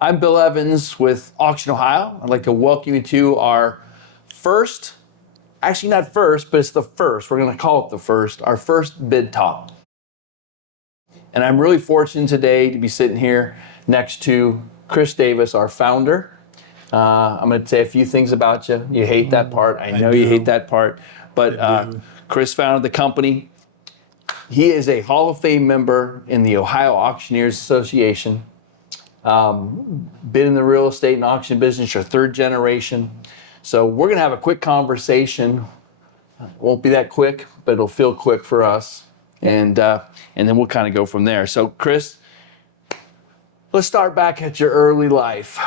I'm Bill Evans with Auction Ohio. I'd like to welcome you to our first, actually not first, but it's the first. We're going to call it the first, our first bid talk. And I'm really fortunate today to be sitting here next to Chris Davis, our founder. I'm going to say a few things about you. You hate that part. I know you hate that part. But Chris founded the company. He is a Hall of Fame member in the Ohio Auctioneers Association. Been in the real estate and auction business, your third generation. So we're going to have a quick conversation. It won't be that quick, but it'll feel quick for us. And then we'll kind of go from there. So Chris, let's start back at your early life.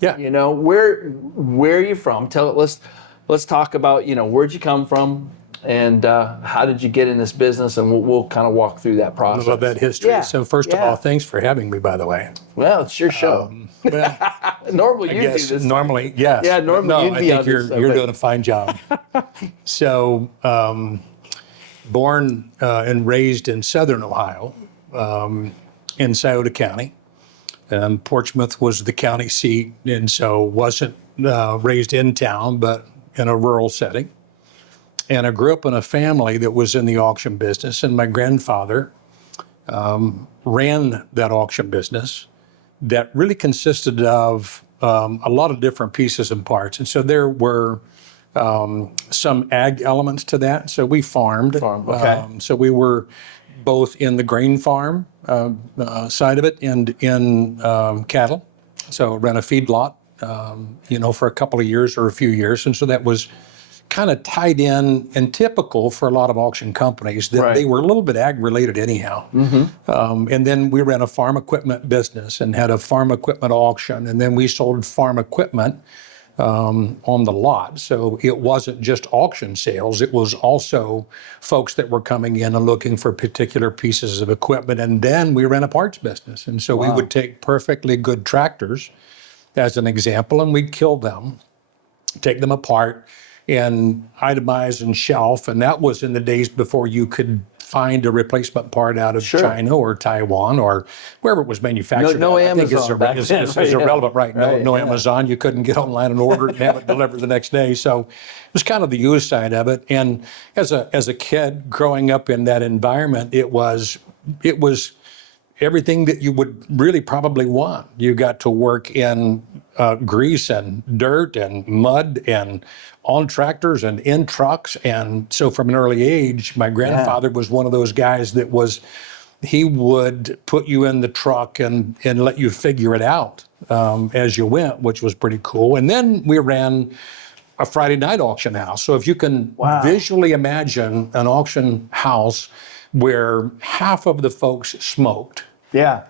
Yeah. You know, where are you from? Let's talk about, where'd you come from? And how did you get in this business? And we'll kind of walk through that process. I love that history. Yeah. So first of all, thanks for having me, by the way. Well, it's your show. Normally you do this. Normally, yes. Yeah, normally you'd be I on think this you're stuff, doing a fine job. So, born and raised in southern Ohio, in Scioto County. Portsmouth was the county seat, and so wasn't raised in town, but in a rural setting. And I grew up in a family that was in the auction business, and my grandfather ran that auction business that really consisted of a lot of different pieces and parts. And so there were some ag elements to that. So we farmed. Okay. So we were both in the grain farm side of it and in cattle. So ran a feedlot, for a couple of years or a few years. And so that was kind of tied in and typical for a lot of auction companies that they were a little bit ag related anyhow. Mm-hmm. And then we ran a farm equipment business and had a farm equipment auction. And then we sold farm equipment on the lot. So it wasn't just auction sales. It was also folks that were coming in and looking for particular pieces of equipment. And then we ran a parts business. And so we would take perfectly good tractors as an example, and we'd kill them, take them apart, and itemize and shelf. And that was in the days before you could find a replacement part out of China or Taiwan or wherever it was manufactured. No Amazon. I think it's irrelevant, right? No Amazon. You couldn't get online and order it and have it delivered the next day. So it was kind of the used side of it. And as a kid growing up in that environment, it was everything that you would really probably want. You got to work in grease and dirt and mud and on tractors and in trucks. And so from an early age, my grandfather was one of those guys that he would put you in the truck and let you figure it out as you went, which was pretty cool. And then we ran a Friday night auction house. So if you can visually imagine an auction house where half of the folks smoked. Yeah.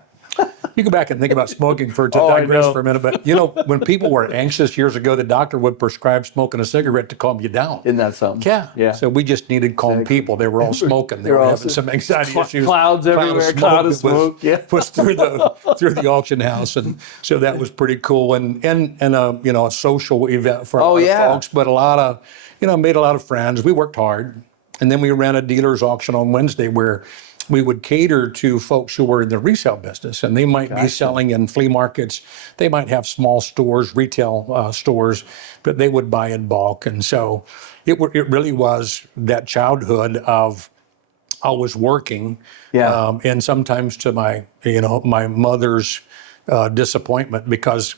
You go back and think about smoking to digress for a minute, but when people were anxious years ago, the doctor would prescribe smoking a cigarette to calm you down. Isn't that something? Yeah. So we just needed calm people. They were all smoking. They were having some anxiety issues. Clouds everywhere, cloud of smoke. Was through the auction house, and so that was pretty cool and a social event for a lot of folks. But a lot of made a lot of friends. We worked hard, and then we ran a dealer's auction on Wednesday where we would cater to folks who were in the resale business, and they might be selling in flea markets. They might have small stores, retail stores, but they would buy in bulk. And so it really was that childhood of I was working, and sometimes to my mother's disappointment, because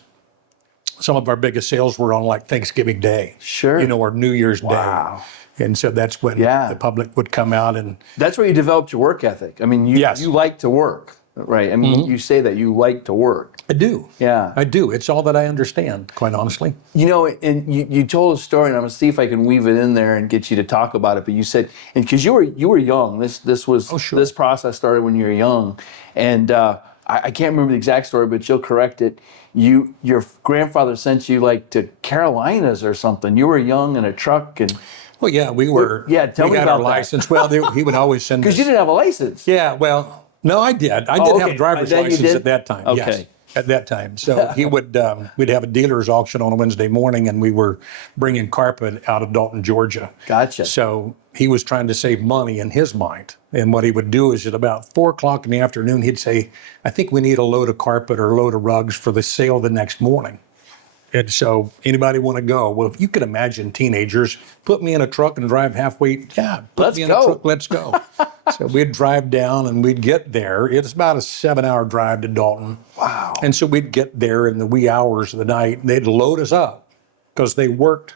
some of our biggest sales were on like Thanksgiving Day, or New Year's Day. And so that's when the public would come out. And that's where you developed your work ethic. I mean, you like to work, right? I mean, you say that you like to work. I do. Yeah. I do. It's all that I understand, quite honestly. And you told a story, and I'm going to see if I can weave it in there and get you to talk about it. But you said, and because you were young, this process started when you were young. And I can't remember the exact story, but you'll correct it. Your grandfather sent you like to Carolinas or something. You were young in a truck and... Well, yeah, we were. Tell me about our license. Well, he would always send us. Because you didn't have a license. Yeah, well, no, I did. I did have a driver's license at that time. Okay. at that time. So he would, we'd have a dealer's auction on a Wednesday morning, and we were bringing carpet out of Dalton, Georgia. Gotcha. So he was trying to save money in his mind. And what he would do is at about 4:00 in the afternoon, he'd say, I think we need a load of carpet or a load of rugs for the sale the next morning. And so anybody want to go? Well, if you could imagine teenagers, put me in a truck and drive halfway. Yeah, put Let's me in go. a truck, let's go. So we'd drive down and we'd get there. It's about a 7-hour drive to Dalton. Wow. And so we'd get there in the wee hours of the night. They'd load us up because they worked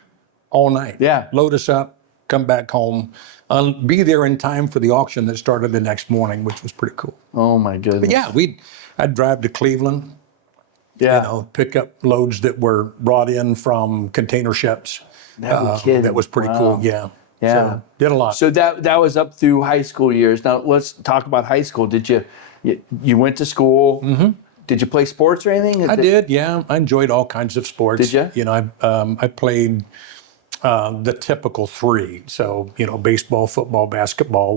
all night. Yeah. Load us up, come back home, be there in time for the auction that started the next morning, which was pretty cool. Oh my goodness. But yeah, I'd drive to Cleveland. Yeah. You know, pick up loads that were brought in from container ships. No kidding. That was pretty Wow. cool. Yeah. Yeah. So, did a lot. So that was up through high school years. Now let's talk about high school. Did you went to school? Mm-hmm. Did you play sports or anything? I did. Yeah. I enjoyed all kinds of sports. Did you? You know, I played the typical three. So, you know, baseball, football, basketball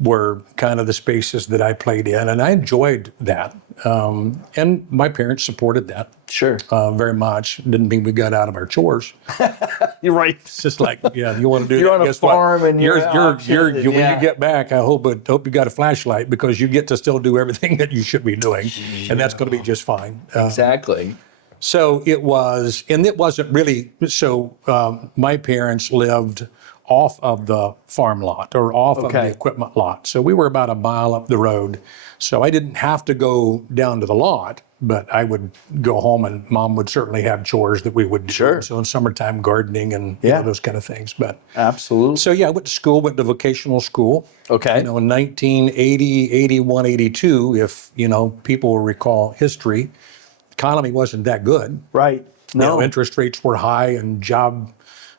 were kind of the spaces that I played in, and I enjoyed that. And my parents supported that. Sure. Very much. Didn't mean we got out of our chores. You're right. It's just like, yeah, you want to do You're that. on a Guess farm what? and you're when you yeah. get back, I hope you got a flashlight because you get to still do everything that you should be doing, and that's going to be just fine. Exactly. So it was, and it wasn't really. So my parents lived off of the farm lot or off of the equipment lot. So we were about a mile up the road. So I didn't have to go down to the lot, but I would go home and Mom would certainly have chores that we would do. Sure. So in summertime, gardening and you know, those kind of things. But Absolutely. so yeah, I went to school, went to vocational school. Okay. You know, in 1980, 81, 82, if, you know, people will recall history, the economy wasn't that good. Right. No. You know, interest rates were high and job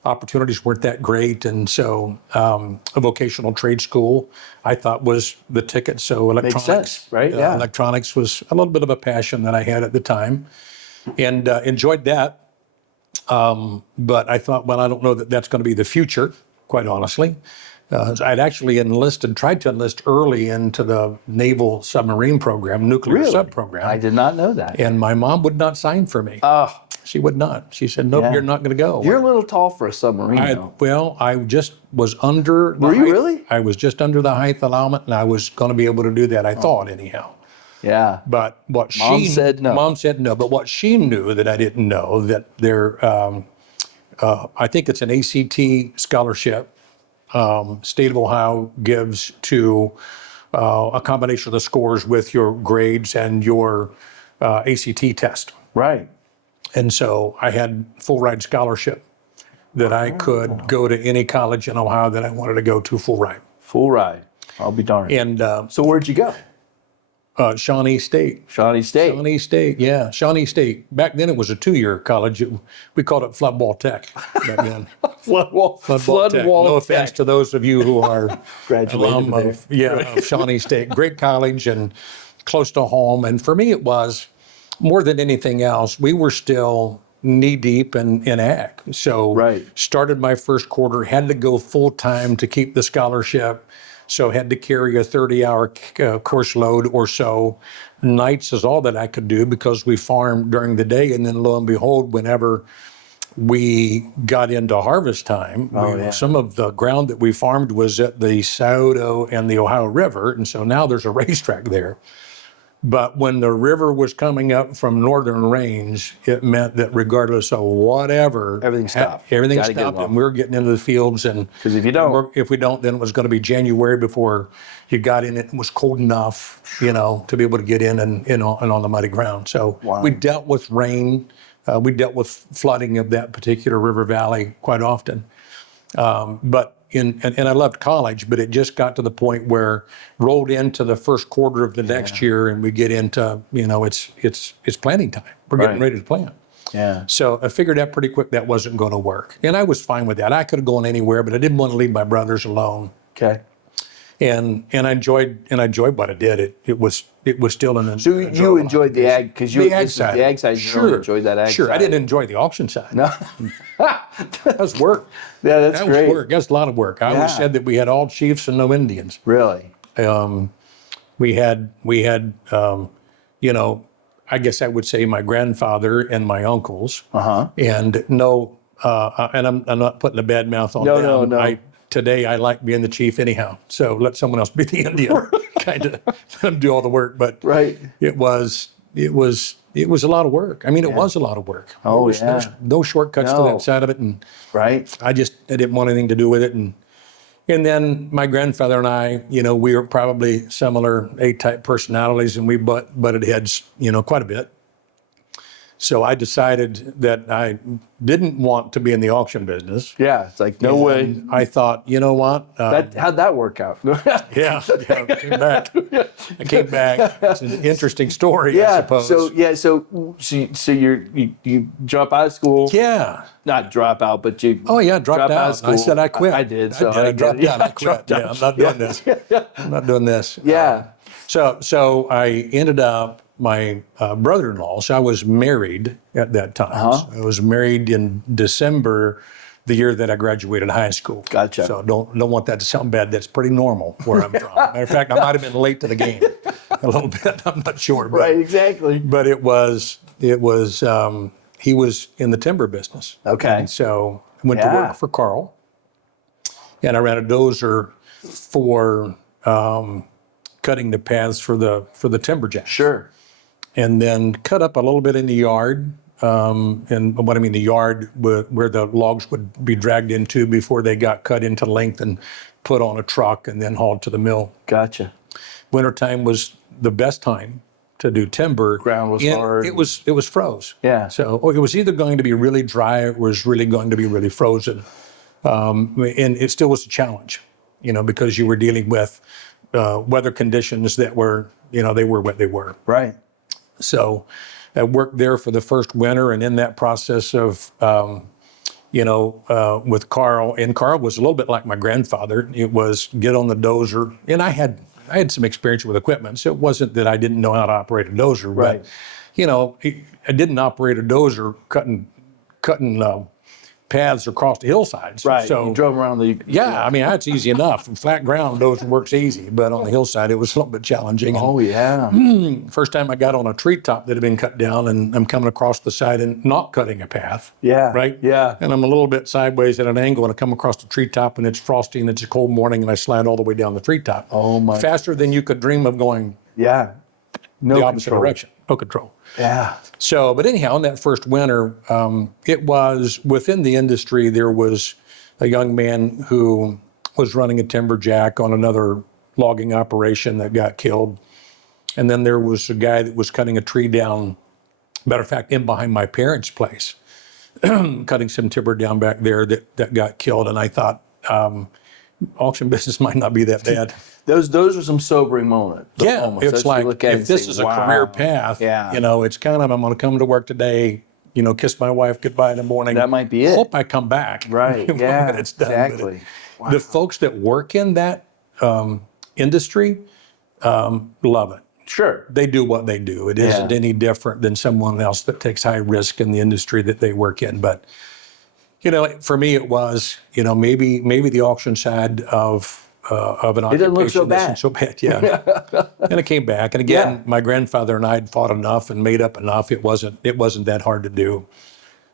opportunities weren't that great. And so a vocational trade school, I thought, was the ticket. So electronics, Makes sense, right? Yeah. Electronics was a little bit of a passion that I had at the time and enjoyed that. But I thought, well, I don't know that that's going to be the future, quite honestly. I'd actually tried to enlist early into the Naval submarine program, nuclear sub program. I did not know that. And my mom would not sign for me. Oh, She would not. She said, nope, Yeah. you're not going to go. you're a little tall for a submarine, though. Well, I just was under the Were you height. really? I was just under the height allowance, and I was going to be able to do that, I thought, anyhow. Yeah. But what Mom she said no. Mom said no. But what she knew that I didn't know, that there, I think it's an ACT scholarship, State of Ohio gives to a combination of the scores with your grades and your ACT test. Right. And so I had full ride scholarship that I could go to any college in Ohio that I wanted to go to full ride. Full ride. I'll be darned. And So where'd you go? Shawnee State. Shawnee State. Shawnee State, yeah. Shawnee State. Back then it was a 2-year college. We called it Flood Wall Tech back then. Flood wall. Flood Tech. Wall No offense to those of you who are Graduated alum of Shawnee State. Great college and close to home. And for me, it was more than anything else, we were still knee deep in ag. So started my first quarter, had to go full time to keep the scholarship. So had to carry a 30-hour course load or so. Nights is all that I could do because we farmed during the day. And then lo and behold, whenever we got into harvest time, some of the ground that we farmed was at the Scioto and the Ohio River. And so now there's a racetrack there. But when the river was coming up from northern range, it meant that regardless of whatever, Everything stopped. Everything Gotta get stopped, along. and we were getting into the fields. And Because if you don't, if we don't, then it was going to be January before you got in. It was cold enough, you know, to be able to get in and on the muddy ground. So we dealt with rain. We dealt with flooding of that particular river valley quite often. And I loved college, but it just got to the point where rolled into the first quarter of the next year, and we get into, you know, it's planting time. We're getting ready to plant. Yeah. So I figured out pretty quick that wasn't going to work, and I was fine with that. I could have gone anywhere, but I didn't want to leave my brothers alone. Okay. And I enjoyed what I did. It was still an. So you enjoyed the ag because you the ag side. The ag side. You really enjoyed that ag Sure, side. I didn't enjoy the auction side. No. That was work. Yeah, that's That great. was work. That's a lot of work. I always said that we had all chiefs and no Indians. Really. We had you know, I guess I would say my grandfather and my uncles. Uh-huh. And no, and I'm not putting a bad mouth on No, them. no. Today I like being the chief anyhow. So let someone else be the Indian, kind of let them do all the work. But Right. it was a lot of work. I mean, it was a lot of work. Oh, There was yeah. no shortcuts to No. that side of it. And Right. I didn't want anything to do with it. And then my grandfather and I, we were probably similar A-type personalities, and we butted heads, quite a bit. So I decided that I didn't want to be in the auction business. Yeah. It's like, no way. And I thought, you know what? How'd that work out? Yeah, I came back. It's an interesting story, I suppose. So you drop out of school. Yeah. Not drop out, but you. Oh yeah, dropped drop out. of school. I said I quit. I did. I dropped out. I quit. Yeah, I'm not doing this. I'm not doing this. Yeah. So I ended up my brother-in-law. So I was married at that time. Uh-huh. I was married in December, the year that I graduated high school. Gotcha. So don't want that to sound bad. That's pretty normal where I'm from. Matter of fact, I might have been late to the game a little bit. I'm not sure. But, Right. Exactly. But it was. He was in the timber business. Okay. And so I went to work for Carl, and I ran a dozer for cutting the paths for the timber jacks. Sure. And then cut up a little bit in the yard, and what I mean the yard where the logs would be dragged into before they got cut into length and put on a truck and then hauled to the mill. Gotcha. Wintertime was the best time to do timber. Ground was hard. It was froze. Yeah. So it was either going to be really dry or it was really going to be really frozen. And it still was a challenge, because you were dealing with weather conditions that were, they were what they were. Right. So I worked there for the first winter, and in that process of, with Carl, and Carl was a little bit like my grandfather. It was get on the dozer, and I had some experience with equipment, so it wasn't that I didn't know how to operate a dozer, Right. but I didn't operate a dozer cutting paths across the hillsides. Right. So You drove around the. yeah, I mean that's easy enough. Flat ground dozer works easy, but on the hillside it was a little bit challenging. Oh yeah. First time I got on a treetop that had been cut down, and I'm coming across the side and not cutting a path. Yeah. Right? Yeah. And I'm a little bit sideways at an angle, and I come across the treetop, and it's frosty, and it's a cold morning, and I slide all the way down the treetop. Oh my. Faster than you could dream of going Yeah. No the opposite control. direction. No control. Yeah. So, but anyhow, in that first winter, it was within the industry, there was a young man who was running a timber jack on another logging operation that got killed. And then there was a guy that was cutting a tree down, matter of fact, in behind my parents' place, cutting some timber down back there that got killed. And I thought, auction business might not be that bad. Those are some sobering moments. It's As you like, look at it if and this say, is a wow. career path, Yeah. it's kind of, I'm going to come to work today, kiss my wife goodbye in the morning. That might be it. Hope I come back. Right. when Yeah. it's done. But Exactly. Wow. the folks that work in that industry love it. Sure. They do what they do. It isn't any different than someone else that takes high risk in the industry that they work in. But, for me, it was, maybe the auction side of an occupation didn't look so bad. isn't so bad. Yeah. And I came back. And again, Yeah. my grandfather and I had fought enough and made up enough. It wasn't that hard to do.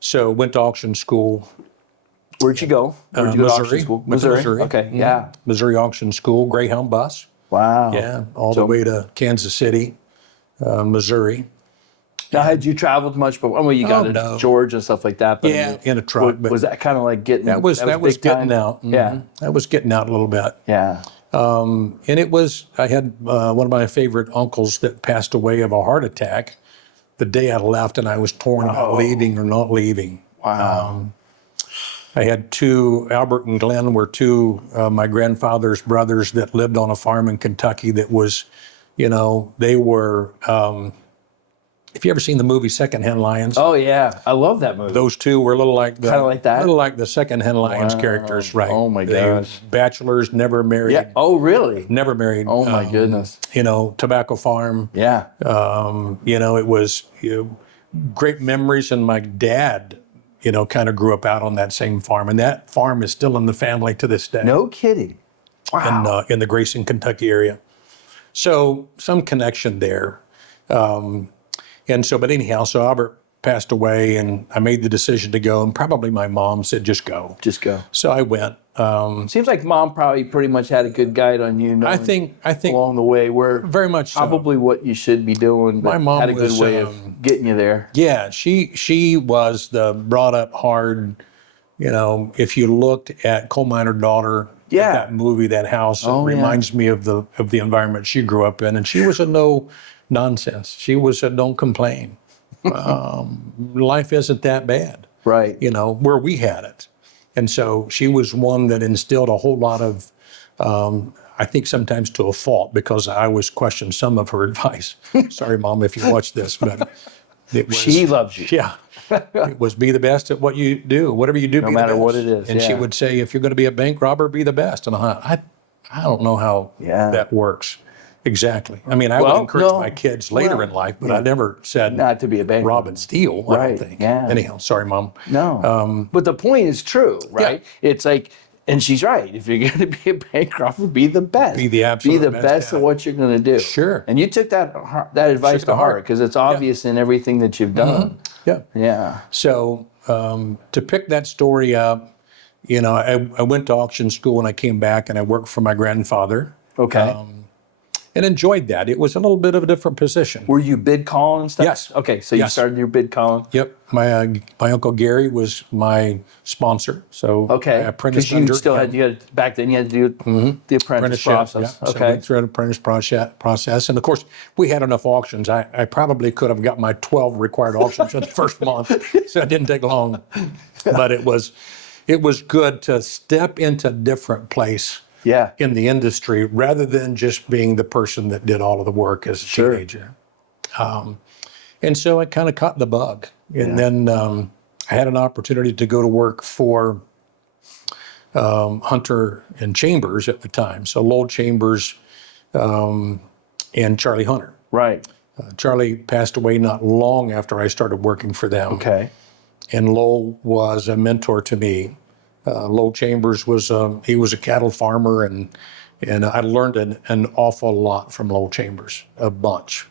So went to auction school. Where'd you go? Where'd you go to auction Missouri. school? Went to Missouri. Okay. Mhm. Yeah. Missouri Auction School, Greyhound bus. Wow. Yeah, all the way to Kansas City, Missouri. Now, had you traveled much? But well, you got no. to Georgia and stuff like that. But Yeah, in a truck. But was that kind of like getting? that was big getting time? out. Yeah. Mhm. That was getting out a little bit. Yeah. And it was, I had one of my favorite uncles that passed away of a heart attack the day I left, and I was torn about leaving or not leaving. Wow. I had Albert and Glenn were two my grandfather's brothers that lived on a farm in Kentucky that was, they were, if you ever seen the movie Secondhand Lions, Oh yeah, I love that movie. those two were a little like Kinda like that? a little like the Secondhand Lions characters, right? Oh, my They were gosh. bachelors, never married, Yeah. Oh really? never married. Oh my goodness. Tobacco farm. Yeah. It was great memories, and my dad, kind of grew up out on that same farm, and that farm is still in the family to this day. No kidding. Wow. In the Grayson, Kentucky area. So some connection there. And And so, but anyhow, so Albert passed away, and I made the decision to go, and probably my mom said, just go. Just go. So I went. Seems like mom probably pretty much had a good guide on you. I knowing think along the way where very much so. probably what you should be doing, but My mom had a good was, way of getting you there. Yeah, she was the brought up hard. If you looked at Coal Miner Daughter, Yeah. that movie, that house, Oh, it yeah. reminds me of the environment she grew up in, and she was a no nonsense. She was a don't complain. Life isn't that bad, Right. where we had it. And so she was one that instilled a whole lot of, I think sometimes to a fault, because I always questioned some of her advice. Sorry, Mom, if you watch this, but it was, She loves you. yeah. It was be the best at what you do. Whatever you do, No be matter the best. what it is, And she yeah. would say, if you're going to be a bank robber, be the best. And I don't know how Yeah. that works exactly. I mean, I Well, would encourage no. my kids later Well, in life, but I never said Not to be a bank rob robber. and steal. I Right, don't think. yeah. Anyhow, sorry, Mom. No. But the point is true, right? It's like, and she's right. If you're going to be a bank robber, be the best. Be the absolute Be the best best at at it. what you're going to do. Sure. And you took that advice Took it to to heart. heart because it's obvious in everything that you've done. Yeah. Yeah. So to pick that story up, I went to auction school and I came back and I worked for my grandfather. Okay. And enjoyed that. It was a little bit of a different position. Were you bid calling and stuff? Yes. Okay, so you Yes. started your bid calling. Yep. My uncle Gary was my sponsor. So Okay. I Because apprenticed you under still him. had back then you had to do the apprentice process. Yeah. So I Okay. went through an apprentice process. And of course, we had enough auctions. I probably could have got my 12 required auctions in the first month. So it didn't take long. But it was good to step into a different place Yeah. in the industry rather than just being the person that did all of the work as a teenager. And so I kind of caught the bug. And then I had an opportunity to go to work for Hunter and Chambers at the time. So Lowell Chambers and Charlie Hunter. Right. Charlie passed away not long after I started working for them. Okay. And Lowell was a mentor to me. Lowell Chambers was he was a cattle farmer, and I learned an awful lot from Lowell Chambers, a bunch.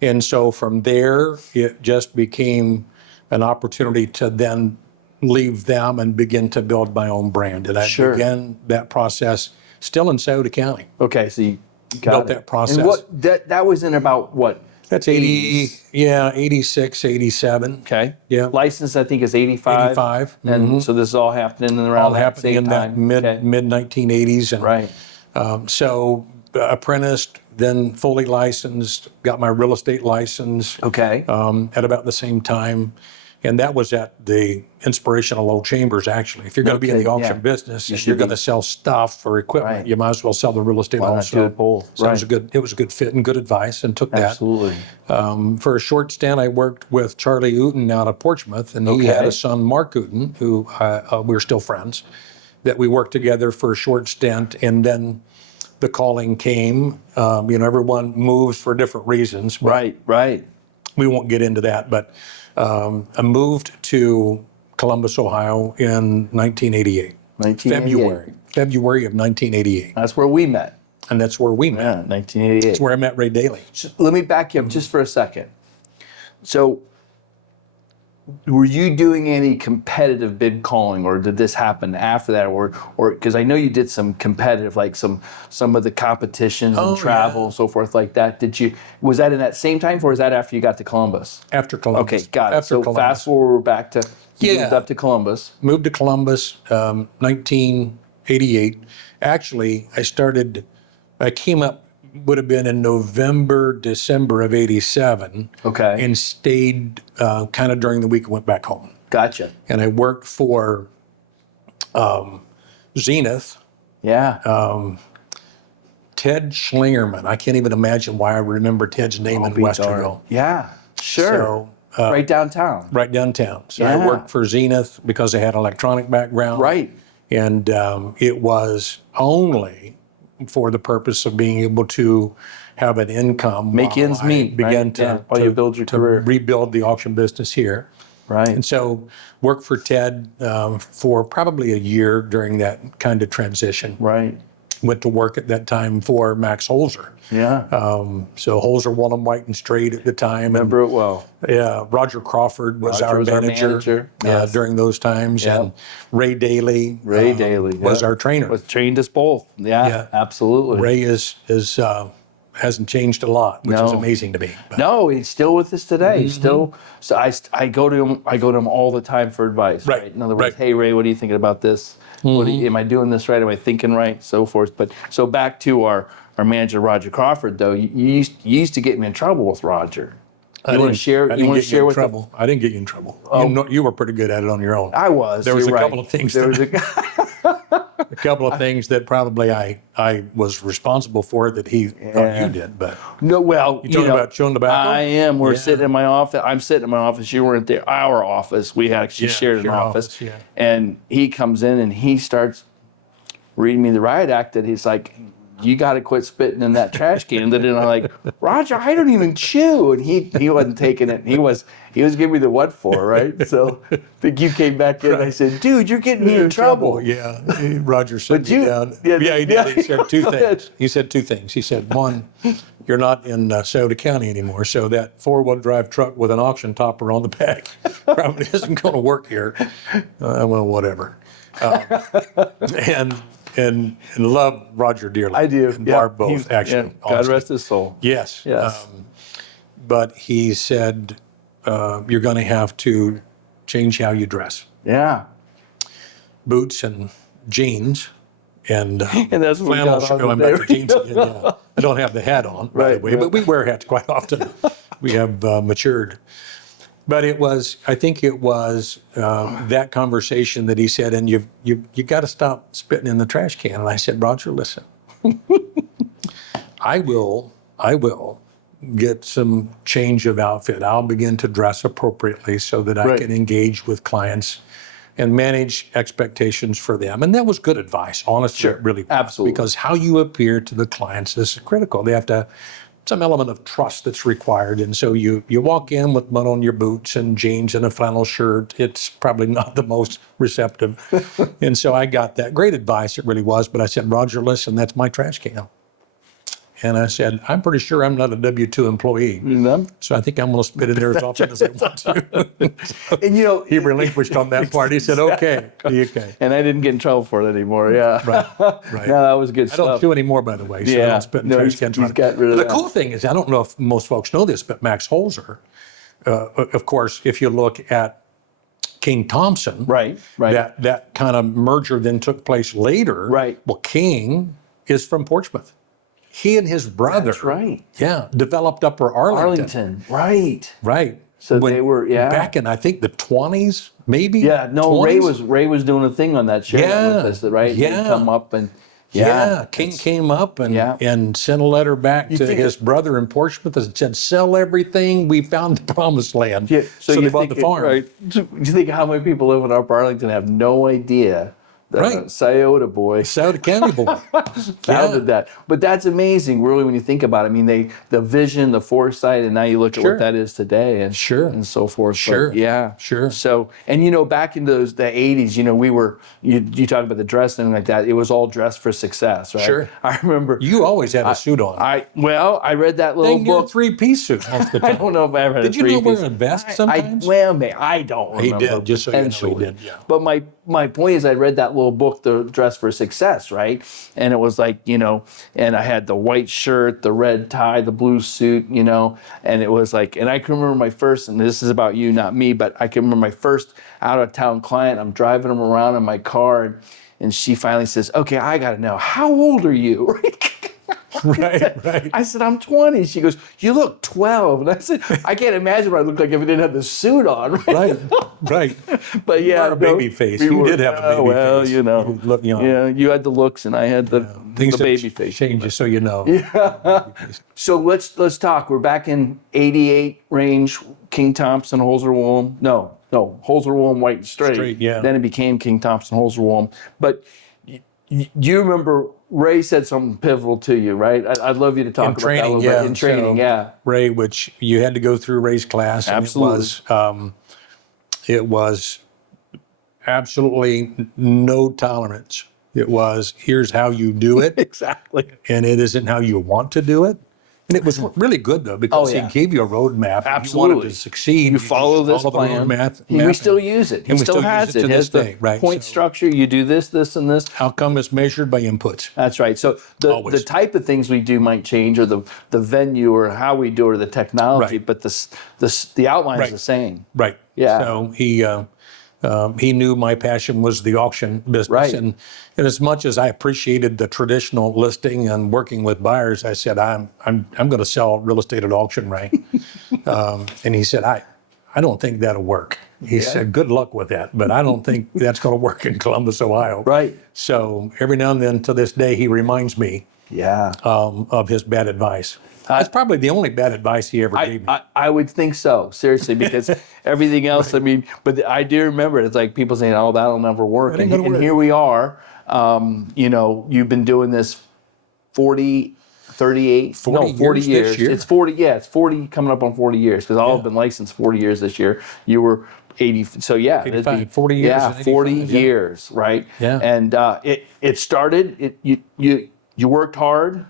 And so from there, it just became an opportunity to then leave them and begin to build my own brand. And I began that process still in Scioto County. Okay, so you got Built it. that process. And what that was in about what? That's 86, 87. Okay. Yeah. License I think is 85. 85. And so this is all happening in around All that happening same in time. that Okay. mid 1980s. And Right. So apprenticed, then fully licensed, got my real estate license Okay. at about the same time. And that was at the inspiration of Lowell Chambers, actually. If you're going to be in the auction business and you're going to sell stuff or equipment, Right. you might as well sell the real estate Why not also. do it both? So it was a good fit and good advice, and took that. Absolutely. For a short stint, I worked with Charlie Uten out of Portsmouth, and he had a son, Mark Uten, who we're still friends, that we worked together for a short stint. And then the calling came. Everyone moves for different reasons. But Right. we won't get into that. But I moved to Columbus, Ohio in 1988. 1988. February of 1988. That's where we met. And that's where we met. Yeah, 1988. That's where I met Ray Daly. Let me back you up just for a second. So, were you doing any competitive bid calling, or did this happen after that, or because I know you did some competitive, like some of the competitions and travel and so forth like that? Was that in that same time, or was that after you got to Columbus? After Columbus. Okay, got it. After So Columbus. fast forward back to you moved up to Columbus. Moved to Columbus, 1988. Actually, I came up, would have been in November, December of 87. Okay. And stayed kind of during the week and went back home. Gotcha. And I worked for Zenith, Yeah. Ted Schlingerman. I can't even imagine why I remember Ted's name in Westerville. Yeah. Sure. Right downtown. Right downtown. So Yeah. I worked for Zenith because I had an electronic background. Right. And it was only for the purpose of being able to have an income. Make while ends I meet, began right? to, Yeah, while you build your career. rebuild the auction business here. Right. And so worked for Ted for probably a year during that kind of transition. Right. went to work at that time for Max Holzer. Yeah. So Holzer, Wallem, White and Straight at the time. Remember it well. Yeah, Roger Crawford was Roger our was our manager, manager, yes. during those times, Yep. and Ray Daly, was yeah. our trainer. Was trained us both. Yeah, Yeah. absolutely. Ray hasn't changed a lot, which is No. amazing to me. But No, he's still with us today. He's still. So I go to him. I go to him all the time for advice. Right, Right. In other words, right. hey Ray, what are you thinking about this? Am I doing this right? Am I thinking right? So forth. But so back to our manager Roger Crawford though. You used to get me in trouble with Roger. You want to share? I You want to share with trouble? I didn't get you in trouble. You were pretty good at it on your own. I was. There was you're a right. couple of things. There was A couple of things that probably I was responsible for that he thought you did, but no. Well, you talking about chewing tobacco? I am. We're Yeah. sitting in my office. I'm sitting in my office. You weren't there. Our office. We actually shared an shared office. office, yeah. And he comes in and he starts reading me the riot act. That he's like, "You got to quit spitting in that trash can." And then I'm like, "Roger, I don't even chew." And he wasn't taking it. He was giving me the what for, right? So I think you came back in and I said, "Dude, you're getting me in trouble." Yeah, Roger set But me you- down. yeah, He did. yeah. He said two Go ahead. things. He said two things. He said, one, you're not in Scioto County anymore, so that four-wheel drive truck with an auction topper on the back probably isn't going to work here. Well, whatever. And love Roger dearly. I do. And Yeah. Barb both, He's- actually. yeah. God honestly. rest his soul. Yes. Yes. But he said, you're going to have to change how you dress. Yeah. Boots and jeans and, And that's what we flannel got shirt. on I'm back to today. jeans again, yeah. I don't have the hat on, by the Right, way, right. but we wear hats quite often. We have matured. But I think it was that conversation that he said, and you got to stop spitting in the trash can. And I said, Roger, listen, I will get some change of outfit. I'll begin to dress appropriately so that I Right. can engage with clients and manage expectations for them. And that was good advice, honestly, Sure. it really was. Absolutely. Because how you appear to the clients is critical. They have to, some element of trust that's required. And so you walk in with mud on your boots and jeans and a flannel shirt, it's probably not the most receptive. And so I got that. Great advice, it really was. But I said, Roger, listen, that's my trash can. And I said, I'm pretty sure I'm not a W-2 employee. know? So I think I'm going to spit in there as often as I want to. And He relinquished on that part. He said, okay. And I didn't get in trouble for it anymore. Yeah. Right. No, that was good I don't stuff. chew anymore, by the way, so I Yeah. don't spit in No, trash he's- cans. he's got rid of The that. cool thing is, I don't know if most folks know this, but Max Holzer, of course, if you look at King Thompson, Right. that kind of merger then took place later. Right. Well, King is from Portsmouth. He and his brother, That's right. yeah, developed Upper Arlington. Right. Right. So they were, yeah. Back in, I think, the 20s, maybe? Yeah. No, 20s? Ray was doing a thing on that show Yeah, with us, right? yeah. He'd come up and Yeah, King came up and, Yeah. and sent a letter back to think his brother in Portsmouth and said, sell everything. We found the promised land. Yeah, so you they bought the think farm. Right. Do you think how many people live in Upper Arlington have no idea that Right. Scioto boy Scioto County boy. founded that? But that's amazing, really, when you think about it. I mean, the vision, the foresight, and now you look at Sure. what that is today, and Sure. and so forth. But Sure. yeah, Sure. So, and back in the '80s, we were you talk about the dress and like that. It was all dress for success, right? Sure. I remember. You always had a suit on. I read that little Dang near a book. three-piece suit most of the I time. don't know if I ever had Did a you not wear three-piece. a vest I sometimes? I don't He remember. did, just so you know, he potentially. did, yeah. But my point is, I read that little book, The Dress for Success, right? And it was like, and I had the white shirt, the red tie, the blue suit, and it was like, and I can remember my first, and this is about you, not me, but I can remember my first out of town client. I'm driving him around in my car, and she finally says, okay, I got to know, how old are you? Right. I said, I'm 20. She goes, you look 12. And I said, I can't imagine what I look like if I didn't have the suit on. Right. Right. But You yeah. were a baby face. You did have a baby well, face. you know. You look young. Yeah, you had the looks and I had the Things baby have face. changed, just so you know. So let's talk. We're back in 88 range, King Thompson, Holzer Woolham. No, Holzer Woolham, White and Straight. Straight, yeah. Then it became King Thompson, Holzer Woolham. But you remember Ray said something pivotal to you, right? I'd love you to talk In about training, that a little yeah. bit. In training, So, yeah. Ray, which you had to go through Ray's class. And Absolutely. It was absolutely no tolerance It was, here's how you do it, Exactly. and it isn't how you want to do it. And it was really good, though, because Oh, yeah. he gave you a roadmap. If you wanted Absolutely. to succeed, You follow just this plan. the roadmap. We still use it. He and we still still use has it it. to He this has the day, right? point So structure. You do this, this, and this. outcome is measured by inputs. That's right. So the Always. type of things we do might change, or the venue, or how we do it, or the technology, Right. but the outline is Right. the same. Right. Yeah. So he knew my passion was the auction business, Right. and as much as I appreciated the traditional listing and working with buyers, I said I'm going to sell real estate at auction, Ray. And he said I don't think that'll work. He said good luck with that, but I don't think that's going to work in Columbus, Ohio. Right. So every now and then, to this day, he reminds me Yeah. of his bad advice. That's probably the only bad advice he ever gave me. I would think so, seriously, because everything else, I mean, but I do remember it's like people saying, oh, that'll never work. That ain't And, gonna work. here we are, you've been doing this 40, 38, 40 no, 40 years years. this year. It's 40, yeah, it's 40 coming up on 40 years, because I'll have been licensed 40 years this year. You were 80, so yeah. it'd 85, 40 years Yeah, and 40 85, yeah. years, right? Yeah. And it started, you worked hard.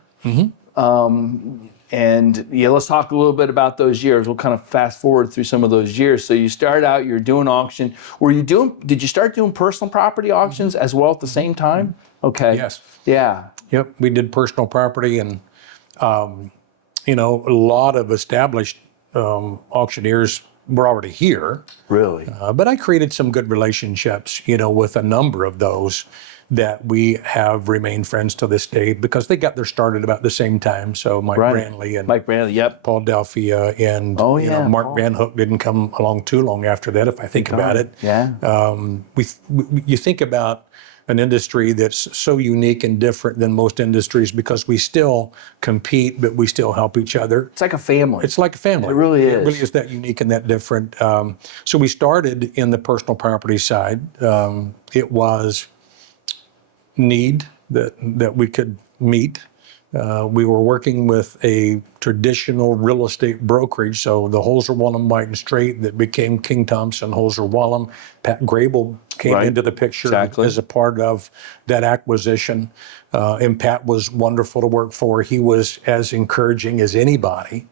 And yeah, let's talk a little bit about those years. We'll kind of fast forward through some of those years. So you started out, you're doing auction. Did you start doing personal property auctions as well at the same time? Okay. Yes. Yeah. Yep, we did personal property, and a lot of established auctioneers were already here. Really? But I created some good relationships, with a number of those that we have remained friends to this day because they got their start at about the same time. So Mike Brantley and Mike Brantley, yep. Paul Delphia and Mark Paul. Van Hook didn't come along too long after that, if I think about it. Yeah. You think about an industry that's so unique and different than most industries because we still compete, but we still help each other. It's like a family. It's like a family. It really is. It really is that unique and that different. So we started in the personal property side. It was need that we could meet. We were working with a traditional real estate brokerage, so the Holzer Wallem White and Straight that became King Thompson Holzer Wallem. Pat Grable came into the picture as a part of that acquisition, and Pat was wonderful to work for. He was as encouraging as anybody,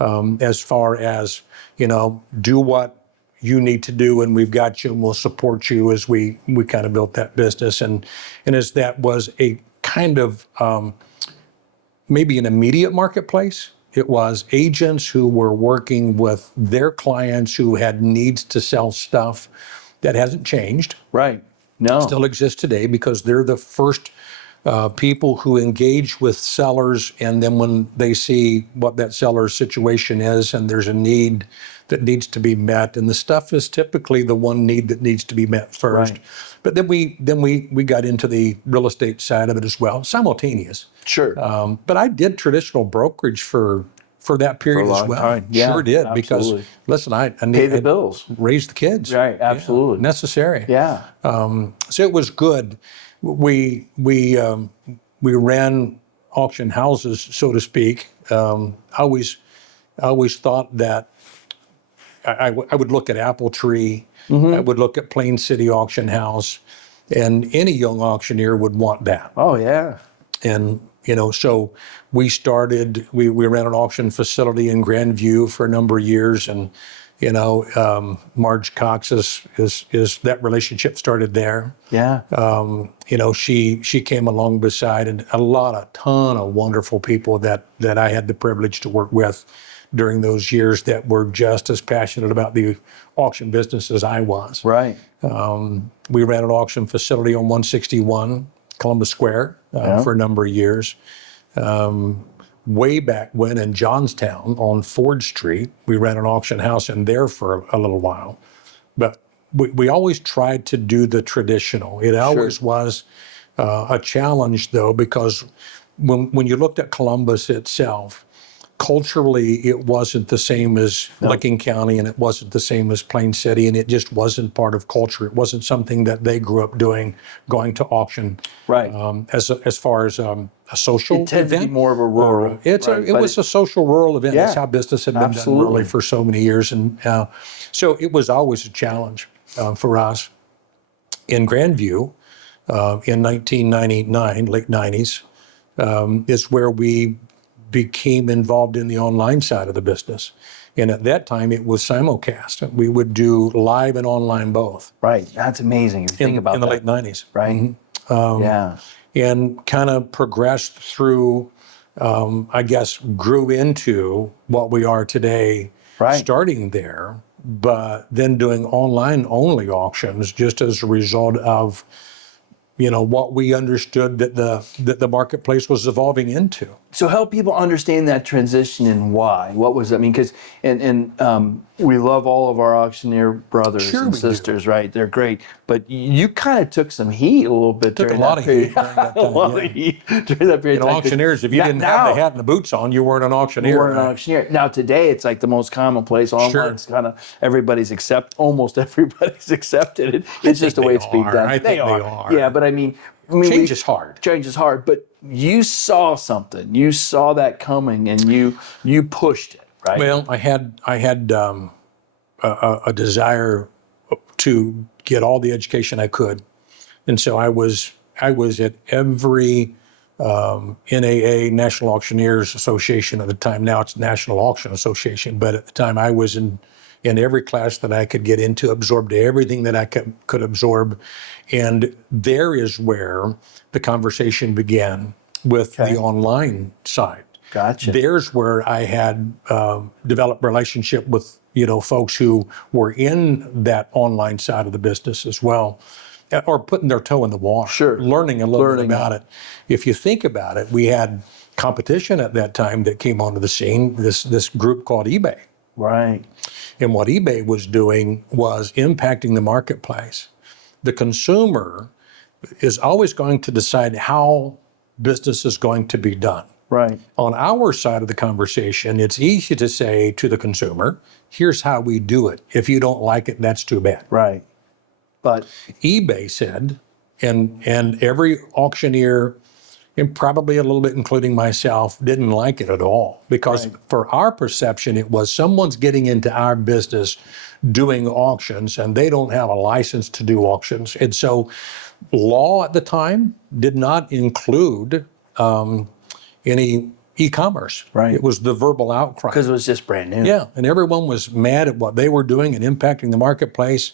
as far as do what you need to do, and we've got you, and we'll support you as we kind of built that business, and as that was a kind of maybe an immediate marketplace. It was agents who were working with their clients who had needs to sell stuff. That hasn't changed. Right. No. Still exists today because they're the first people who engage with sellers, and then when they see what that seller's situation is and there's a need that needs to be met, and the stuff is typically the one need that needs to be met first. Right. But then we got into the real estate side of it as well, simultaneous. Sure. But I did traditional brokerage for that period as well. Time. Yeah, sure did, absolutely. because listen, I Pay the bills. raise the kids. Right. Absolutely. Necessary. Yeah. So it was good. We ran auction houses, so to speak. I always thought that I would look at Apple Tree, I would look at Plain City Auction House, and any young auctioneer would want that. Oh yeah. And so we started. We ran an auction facility in Grandview for a number of years, and Marge Cox is that relationship started there. Yeah. She came along beside, and a ton of wonderful people that I had the privilege to work with during those years that were just as passionate about the auction business as I was. Right. We ran an auction facility on 161 Columbus Square for a number of years. Way back when in Johnstown on Ford Street, we ran an auction house in there for a little while. But we always tried to do the traditional. It always was a challenge, though, because when you looked at Columbus itself, culturally, it wasn't the same as Licking County, and it wasn't the same as Plain City, and it just wasn't part of culture. It wasn't something that they grew up doing, going to auction. Right. As far as a social It tended event. to be more of a rural. It was a social rural event. Yeah, That's how business had been done really for so many years, and so it was always a challenge for us. In Grandview, in 1999, late 90s, is where we became involved in the online side of the business. And at that time, it was simulcast. We would do live and online both. Right. That's amazing. If you think about in the that. late 90s. Right. Yeah. And kind of progressed through, I guess, grew into what we are today, Right. starting there, but then doing online only auctions just as a result of, what we understood that the marketplace was evolving into. So help people understand that transition and why. What was that? I mean, because we love all of our auctioneer brothers Sure and we do. sisters, right? They're great, but you kind of took some heat a little bit Took during a lot that of period. heat during that a time, lot yeah. of heat during that period. of time. Auctioneers, if you didn't have the hat and the boots on, you weren't an auctioneer. You weren't an right? auctioneer. Now today, it's like the most commonplace. Online's kind of almost everybody's accepted it. It's just the way it's being done. I think they are. Yeah, but I mean, Change is hard. Change is hard, but you saw something. You saw that coming, and you pushed it, right? Well, I had a desire to get all the education I could, and so I was at every NAA, National Auctioneers Association at the time. Now it's National Auction Association, but at the time I was in every class that I could get into, absorbed everything that I could absorb, and there is where the conversation began with the online side. Gotcha. There's where I had developed relationship with folks who were in that online side of the business as well, or putting their toe in the water, Sure. learning a little bit about it. If you think about it, we had competition at that time that came onto the scene. This group called eBay, Right. and what eBay was doing was impacting the marketplace. The consumer is always going to decide how business is going to be done. Right. On our side of the conversation, it's easy to say to the consumer, here's how we do it. If you don't like it, that's too bad. Right. But eBay said, and every auctioneer, and probably a little bit including myself, didn't like it at all. Because for our perception, it was someone's getting into our business doing auctions, and they don't have a license to do auctions. And so law at the time did not include any e-commerce. Right. It was the verbal outcry. because it was just brand new. Yeah, and everyone was mad at what they were doing and impacting the marketplace.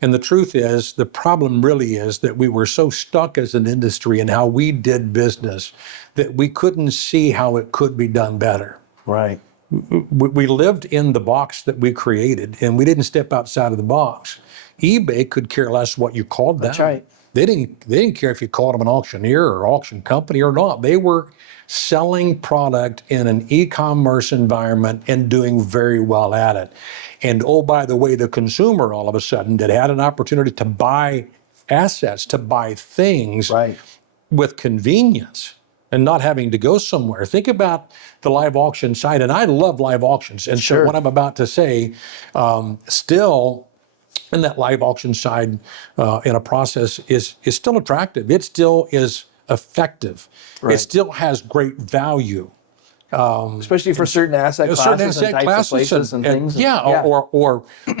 And the truth is, the problem really is that we were so stuck as an industry in how we did business that we couldn't see how it could be done better. Right. We lived in the box that we created, and we didn't step outside of the box. eBay could care less what you called them. That's right. They didn't care if you called them an auctioneer or auction company or not. They were selling product in an e-commerce environment and doing very well at it. And oh, by the way, the consumer all of a sudden that had an opportunity to buy assets, to buy things Right. with convenience and not having to go somewhere. Think about the live auction side, and I love live auctions. And so what I'm about to say, still in that live auction side in a process is still attractive. It still is effective. It still has great value. Especially for certain asset classes Certain and asset types classes of places and things.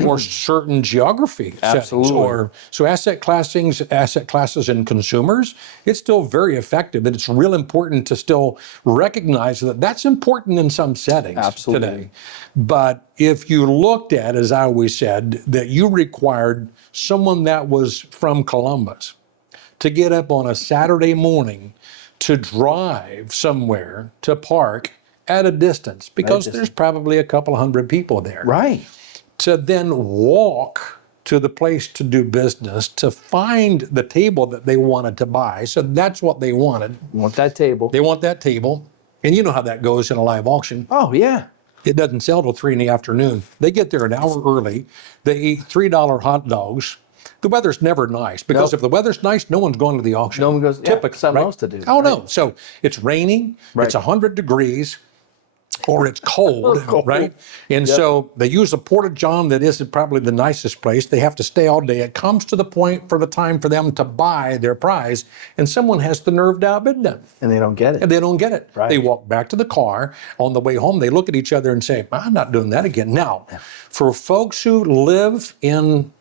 or certain geography Absolutely. settings, so asset classes and consumers, it's still very effective, and it's real important to still recognize that that's important in some settings Absolutely. today. But if you looked at, as I always said, that you required someone that was from Columbus to get up on a Saturday morning to drive somewhere to park at a distance, because there's probably a couple hundred people there. Right. To then walk to the place to do business, to find the table that they wanted to buy. So that's what they wanted. Want that table. They want that table. And you know how that goes in a live auction. Oh, yeah. It doesn't sell till 3 p.m. They get there an hour early. They eat $3 hot dogs. The weather's never nice, because if the weather's nice, no one's going to the auction. No one goes, Typically, something right? else to do. Oh, no. So it's raining, it's 100 degrees, or it's cold, right? And so they use a porta-john that isn't probably the nicest place. They have to stay all day. It comes to the point for the time for them to buy their prize, and someone has the nerve to outbid them. And they don't get it. And they don't get it. Right. They walk back to the car. On the way home, they look at each other and say, I'm not doing that again. Now, for folks who live in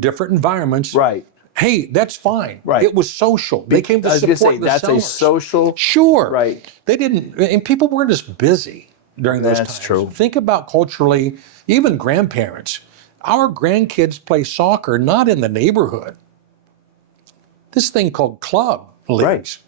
different environments, Right. Hey, that's fine. Right. It was social. They came to I was gonna support say the that's sellers. a social. Sure. Right. They didn't, and people weren't as busy during those That's times. true. Think about culturally, even grandparents. Our grandkids play soccer not in the neighborhood. This thing called club leagues. Right.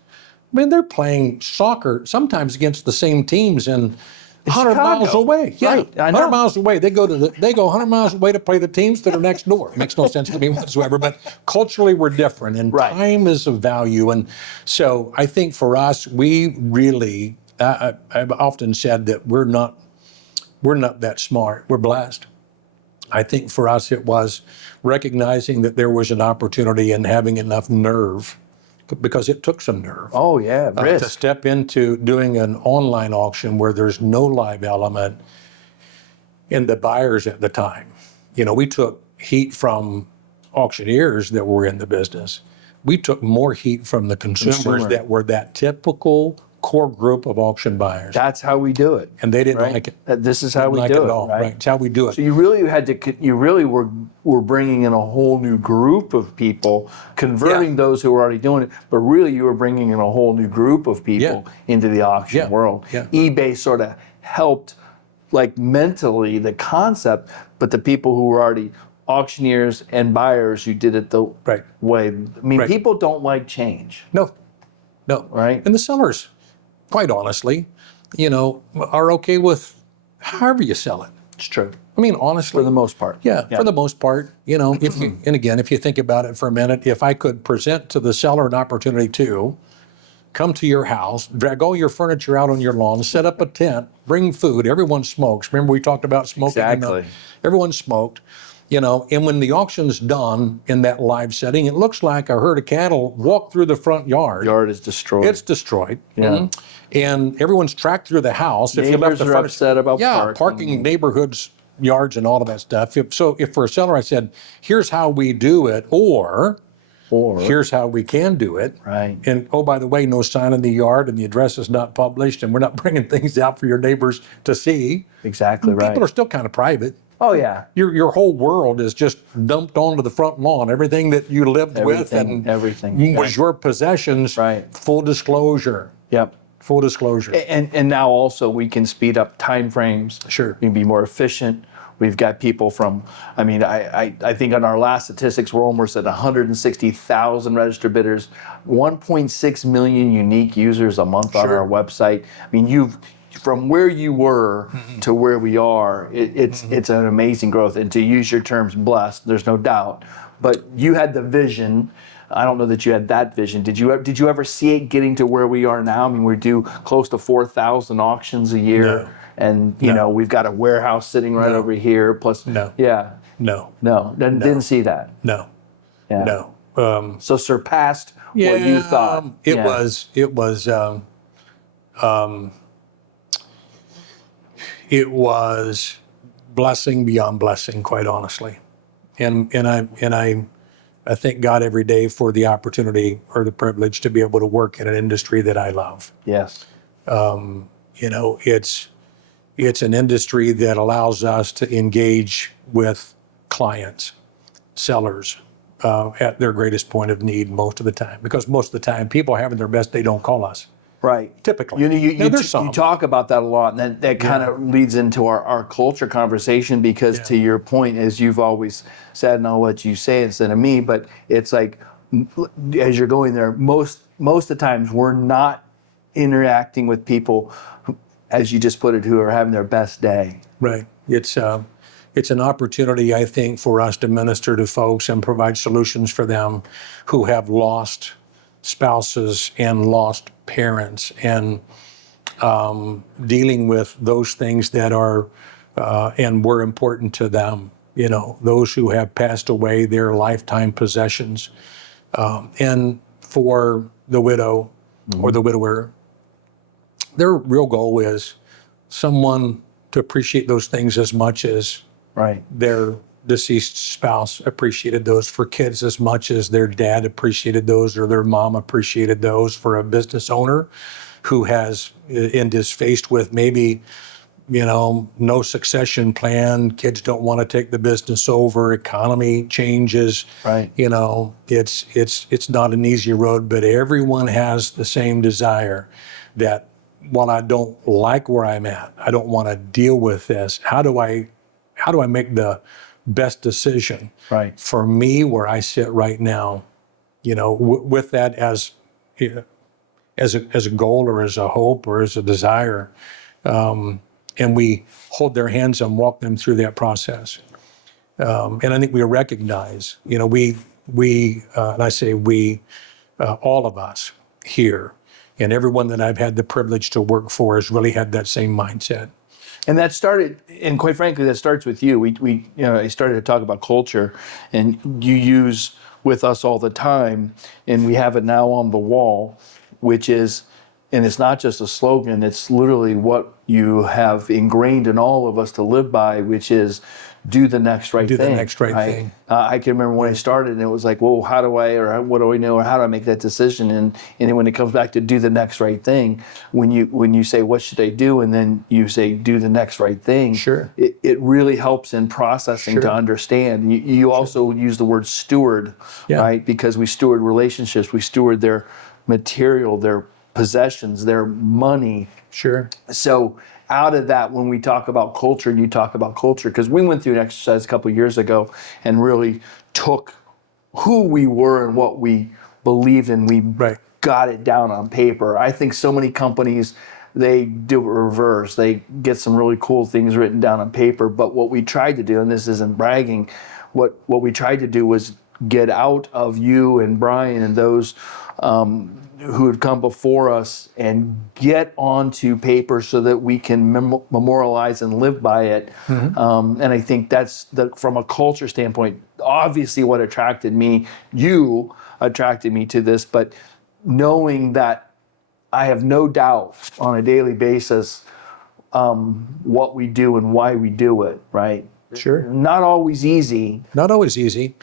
I mean, they're playing soccer sometimes against the same teams in 100 Chicago. miles away. Yeah, Right, I know. 100 miles away. They go 100 miles away to play the teams that are next door. It makes no sense to me whatsoever. But culturally, we're different, and Right. time is of value. And so, I think for us, we really, I've often said that we're not that smart. We're blessed. I think for us, it was recognizing that there was an opportunity and having enough nerve, because it took some nerve. Oh yeah, To risk. step into doing an online auction where there's no live element in the buyers at the time. We took heat from auctioneers that were in the business. We took more heat from the consumers that were that typical core group of auction buyers. That's how we do it. And they didn't right? like it. This is how we Like do it it, at all. right? It's how we do it. So you really were bringing in a whole new group of people, converting those who were already doing it, but really you were bringing in a whole new group of people into the auction world. Yeah. eBay sort of helped, like mentally, the concept, but the people who were already auctioneers and buyers who did it the way. I mean, people don't like change. No. Right. And the sellers, quite honestly, are okay with however you sell it. It's true. I mean, honestly. For the most part. Yeah, for the most part, if you, and again, if you think about it for a minute, if I could present to the seller an opportunity to come to your house, drag all your furniture out on your lawn, set up a tent, bring food, everyone smokes. Remember we talked about smoking? Exactly. Everyone smoked, and when the auction's done in that live setting, it looks like a herd of cattle walk through the front yard. Yard is destroyed. It's destroyed. Yeah. And everyone's tracked through the house. If you Neighbors left the are front, upset about parking neighborhoods, yards, and all of that stuff. If for a seller I said, here's how we do it, or here's how we can do it. Right. And oh, by the way, no sign in the yard, and the address is not published, and we're not bringing things out for your neighbors to see. Exactly right. People are still kind of private. Oh yeah. Your whole world is just dumped onto the front lawn. Everything that you lived with and everything was your possessions. Right. Full disclosure. Yep. Full disclosure. And now also we can speed up time frames. Sure. We can be more efficient. We've got people from, I think on our last statistics, we're almost at 160,000 registered bidders, 1.6 million unique users a month on our website. I mean, from where you were to where we are, it's an amazing growth. And to use your terms, blessed, there's no doubt. But you had the vision. I don't know that you had that vision. Did you ever see it getting to where we are now? I mean, we do close to 4,000 auctions a year. No. And, we've got a warehouse sitting right over here. Plus, No. Yeah. No. Didn't see that. No. Yeah. No. So surpassed what you thought. It was blessing beyond blessing, quite honestly. And I thank God every day for the opportunity or the privilege to be able to work in an industry that I love. Yes. It's an industry that allows us to engage with clients, sellers, at their greatest point of need most of the time. Because most of the time, people having their best day don't call us. Right. Typically. You talk about that a lot, and that kind of leads into our culture conversation because to your point, as you've always said, and I'll let you say it instead of me, but it's like, as you're going there, most of the times we're not interacting with people, as you just put it, who are having their best day. Right. It's an opportunity, I think, for us to minister to folks and provide solutions for them who have lost spouses and lost parents, and dealing with those things that are and were important to them. Those who have passed away, their lifetime possessions, and for the widow or the widower, their real goal is someone to appreciate those things as much as their deceased spouse appreciated those, for kids as much as their dad appreciated those or their mom appreciated those, for a business owner who is faced with maybe no succession plan. Kids don't want to take the business over. Economy changes. Right. It's not an easy road, but everyone has the same desire that while I don't like where I'm at, I don't want to deal with this. How do I make the best decision Right. for me where I sit right now? With that as a goal or as a hope or as a desire, and we hold their hands and walk them through that process. And I think we recognize, and I say we, all of us here, and everyone that I've had the privilege to work for has really had that same mindset. And that started, and quite frankly, that starts with you. I started to talk about culture, and you use with us all the time, and we have it now on the wall, which is, and it's not just a slogan, it's literally what you have ingrained in all of us to live by, which is do the next right thing. Do the next right thing. I can remember when I started, and it was like, well, how do I, or what do I know, or how do I make that decision? And then when it comes back to do the next right thing, when you say, what should I do? And then you say, do the next right thing. Sure. It really helps in processing to understand. You also use the word steward, right? Because we steward relationships, we steward their material, their possessions, their money. Sure. So out of that, when we talk about culture, and you talk about culture, because we went through an exercise a couple of years ago and really took who we were and what we believed in. We got it down on paper. I think so many companies, they do it reverse. They get some really cool things written down on paper. But what we tried to do, and this isn't bragging, what we tried to do was get out of you and Brian and those who had come before us and get onto paper so that we can memorialize and live by it. And I think that's from a culture standpoint, obviously what attracted me to this, but knowing that I have no doubt on a daily basis what we do and why we do it, right? Sure. Not always easy. Not always easy.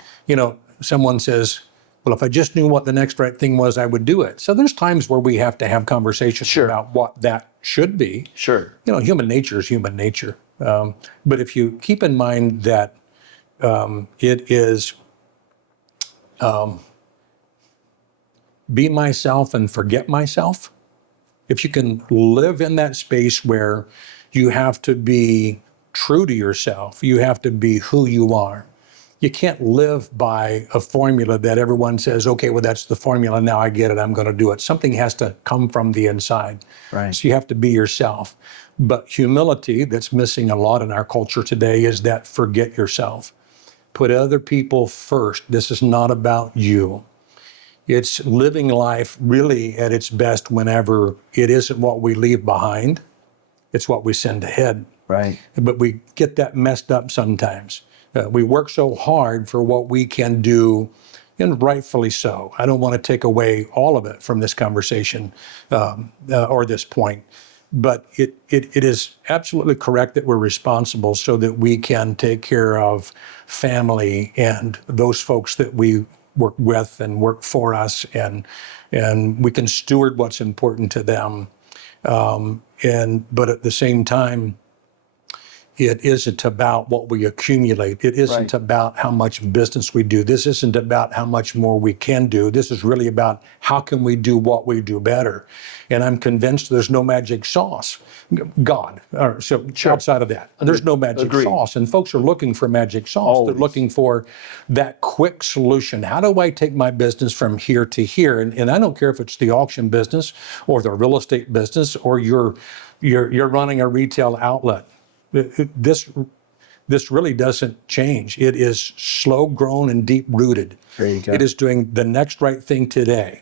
Someone says, well, if I just knew what the next right thing was, I would do it. So there's times where we have to have conversations about what that should be. Sure. Human nature is human nature. But if you keep in mind that it is be myself and forget myself, if you can live in that space where you have to be true to yourself, you have to be who you are. You can't live by a formula that everyone says, okay, well, that's the formula. Now I get it. I'm going to do it. Something has to come from the inside. Right. So you have to be yourself. But humility that's missing a lot in our culture today is that forget yourself. Put other people first. This is not about you. It's living life really at its best whenever it isn't what we leave behind. It's what we send ahead. Right. But we get that messed up sometimes. We work so hard for what we can do, and rightfully so. I don't want to take away all of it from this conversation or this point, but it is absolutely correct that we're responsible so that we can take care of family and those folks that we work with and work for us, and we can steward what's important to them. But at the same time, it isn't about what we accumulate. It isn't about how much business we do. This isn't about how much more we can do. This is really about how can we do what we do better. And I'm convinced there's no magic sauce. Outside of that, there's no magic sauce. And folks are looking for magic sauce. Always. They're looking for that quick solution. How do I take my business from here to here? And I don't care if it's the auction business or the real estate business or you're running a retail outlet. This really doesn't change. It is slow grown and deep rooted. There you go. It is doing the next right thing today.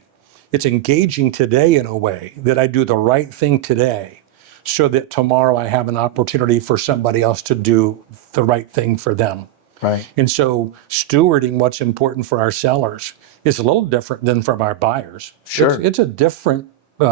It's engaging today in a way that I do the right thing today so that tomorrow I have an opportunity for somebody else to do the right thing for them. Right. And so stewarding what's important for our sellers is a little different than from our buyers. Sure. It's a different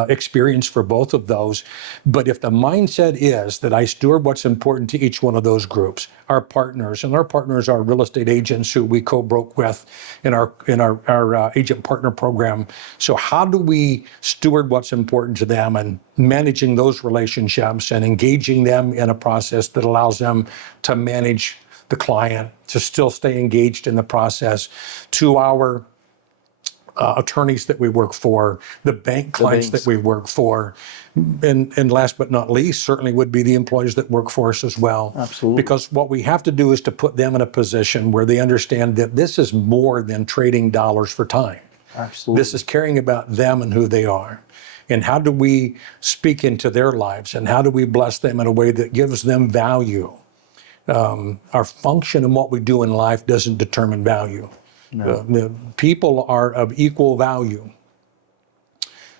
experience for both of those. But if the mindset is that I steward what's important to each one of those groups, our partners, and our partners are real estate agents who we co-broke with in our agent partner program. So how do we steward what's important to them and managing those relationships and engaging them in a process that allows them to manage the client, to still stay engaged in the process, to our attorneys that we work for, the bank clients that we work for, and last but not least, certainly would be the employees that work for us as well. Absolutely. Because what we have to do is to put them in a position where they understand that this is more than trading dollars for time. Absolutely. This is caring about them and who they are. And how do we speak into their lives, and how do we bless them in a way that gives them value? Our function and what we do in life doesn't determine value. No. The people are of equal value,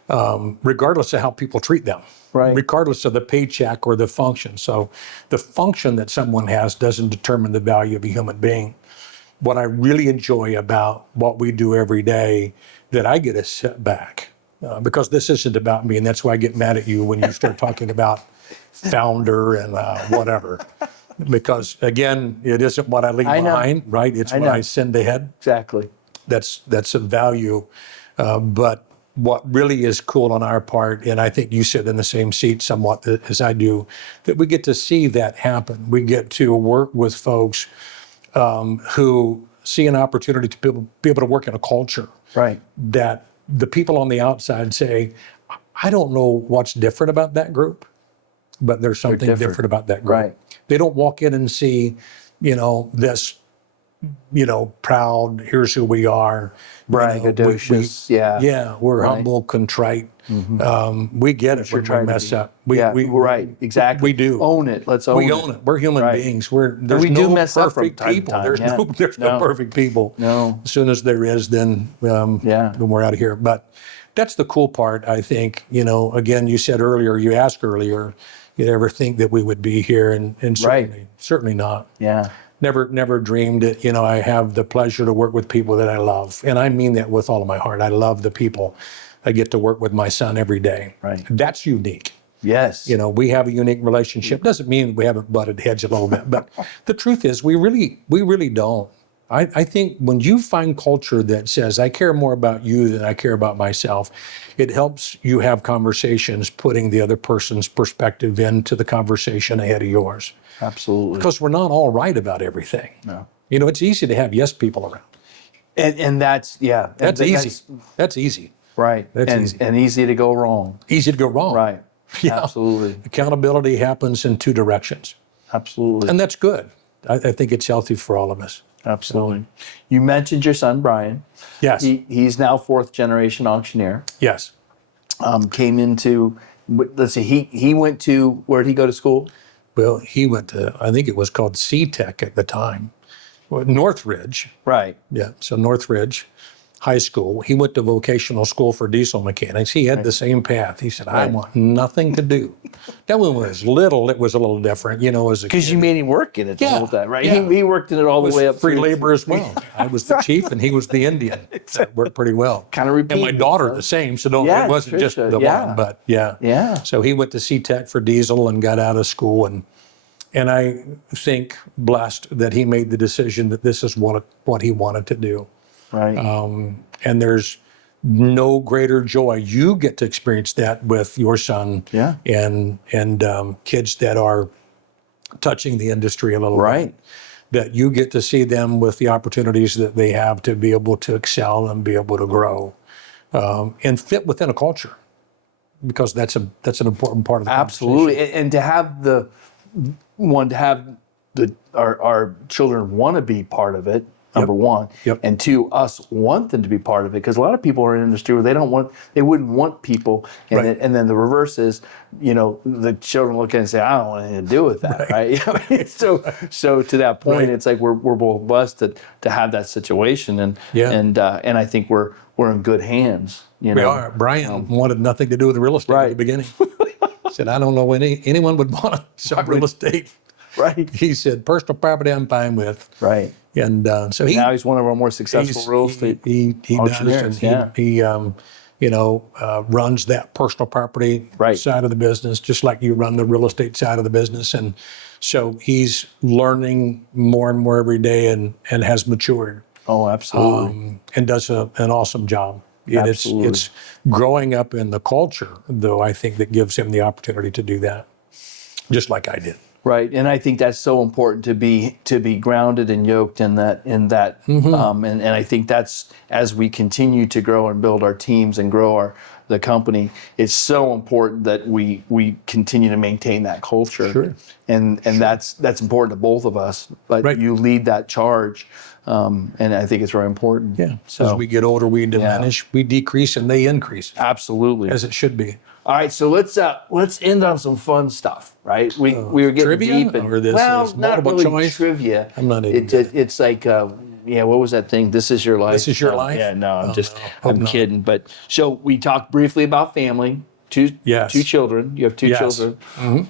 regardless of how people treat them, right? Regardless of the paycheck or the function. So the function that someone has doesn't determine the value of a human being. What I really enjoy about what we do every day, that I get to sit back, because this isn't about me, and that's why I get mad at you when you start talking about founder and whatever. Because again, it isn't what I leave behind, right? It's what I send ahead. Exactly. That's a value. But what really is cool on our part, and I think you sit in the same seat somewhat as I do, that we get to see that happen. We get to work with folks who see an opportunity to be able to work in a culture, right? That the people on the outside say, I don't know what's different about that group, but there's something different about that group. Right. They don't walk in and see, this, proud, here's who we are. Braggadocious. We're humble, contrite. Mm-hmm. We get it when we mess up. Right, exactly. We do. Own it. Let's own it. We own it. We're human beings. There's we no do mess up perfect from time people. to time. There's no perfect people. No. As soon as there is, then we're out of here. But that's the cool part, I think. Again, you asked earlier, you'd ever think that we would be here, and certainly not. Yeah. Never dreamed it. I have the pleasure to work with people that I love. And I mean that with all of my heart. I love the people. I get to work with my son every day. Right. That's unique. Yes. We have a unique relationship. Doesn't mean we haven't butted heads a little bit, but the truth is we really don't. I think when you find culture that says, I care more about you than I care about myself, it helps you have conversations putting the other person's perspective into the conversation ahead of yours. Absolutely. Because we're not all right about everything. No. It's easy to have yes people around. And that's easy. That's easy. Right. That's easy. And easy to go wrong. Easy to go wrong. Right. Yeah. Absolutely. Accountability happens in two directions. Absolutely. And that's good. I think it's healthy for all of us. Absolutely. You mentioned your son, Brian. Yes. He's now fourth generation auctioneer. Yes. Came into, let's see, he went to, where did he go to school? Well, he went to, I think it was called C-Tech at the time. Northridge. Right. Yeah. So Northridge High School. He went to vocational school for diesel mechanics. He had the same path. He said, I want nothing to do. That one was little. It was a little different, as a kid. Because you made him work in it the whole time, right? Yeah. He worked in it all the way up. Free labor as well. I was the chief and he was the Indian. That worked pretty well. Kind of repeat. And my daughter the same. So it wasn't just the one, but Yeah. So he went to C-Tech for diesel and got out of school, and I think blessed that he made the decision that this is what he wanted to do. Right. And there's no greater joy. You get to experience that with your son and kids that are touching the industry a little bit. That you get to see them with the opportunities that they have to be able to excel and be able to grow and fit within a culture, because that's an important part of the Absolutely. And to have our children want to be part of it, number one, and two, us want them to be part of it, because a lot of people are in an industry where they wouldn't want people, and then the reverse is, the children look at it and say, I don't want anything to do with that, right? So to that point, it's like we're both blessed to have that situation, and I think we're in good hands. We are. Brian wanted nothing to do with real estate at the beginning. He said, I don't know anyone would want to sell real estate. Right. He said, personal property I'm fine with. Right. And so now he's one of our more successful real estate he auctioneers. Does. And runs that personal property Right. side of the business, just like you run the real estate side of the business. And so he's learning more and more every day and has matured Oh, absolutely. and does an awesome job. And Absolutely. it's growing up in the culture, though, I think that gives him the opportunity to do that, just like I did. Right, and I think that's so important to be grounded and yoked in that and I think that's as we continue to grow and build our teams and grow the company, it's so important that we continue to maintain that culture. Sure. And that's important to both of us. But Right. you lead that charge, and I think it's very important. Yeah. So As we get older, we diminish, we decrease, and they increase, absolutely. as it should be. All right, so let's end on some fun stuff, right? We were getting trivia? deep in Or this well, is not multiple really choice? trivia. I'm not even It's like what was that thing? This is your life. This is your life? Yeah, no, I'm just no. Hope I'm not. kidding. But so we talked briefly about family. Two Yes. children. You have two Yes. children,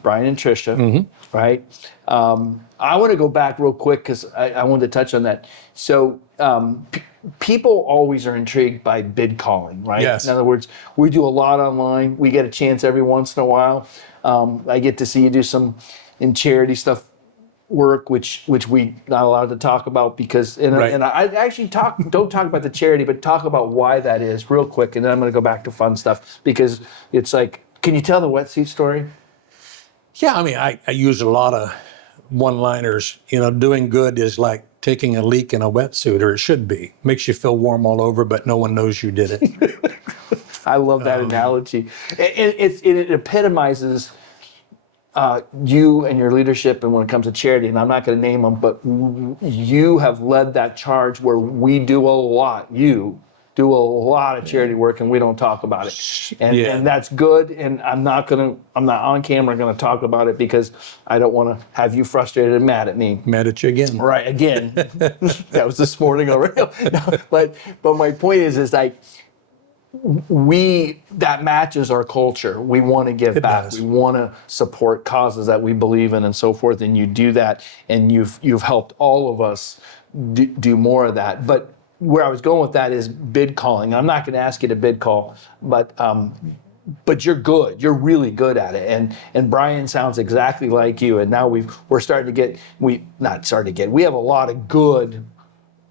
Brian and Trisha, right? I want to go back real quick because I wanted to touch on that. So people always are intrigued by bid calling, right? Yes. In other words, we do a lot online. We get a chance every once in a while. I get to see you do some in charity stuff work, which we not allowed to talk about because Right. and I actually don't talk about the charity, but talk about why that is real quick, and then I'm going to go back to fun stuff because it's like, can you tell the wetsuit story? Yeah, I mean, I use a lot of one-liners. Doing good is like taking a leak in a wetsuit, or it should be. Makes you feel warm all over, but no one knows you did it. I love that analogy. It epitomizes you and your leadership, and when it comes to charity, and I'm not going to name them, but you have led that charge where we do a lot. You do a lot of charity work, and we don't talk about it, and that's good. And I'm not on camera going to talk about it because I don't want to have you frustrated and mad at me. Mad at you again. Right, again. That was this morning already. No, but my point is like that matches our culture. We want to give back. does. We want to support causes that we believe in and so forth. And you do that, and you've helped all of us do more of that. But where I was going with that is bid calling. I'm not going to ask you to bid call, but you're good. You're really good at it. And Brian sounds exactly like you. And now we're starting to get we have a lot of good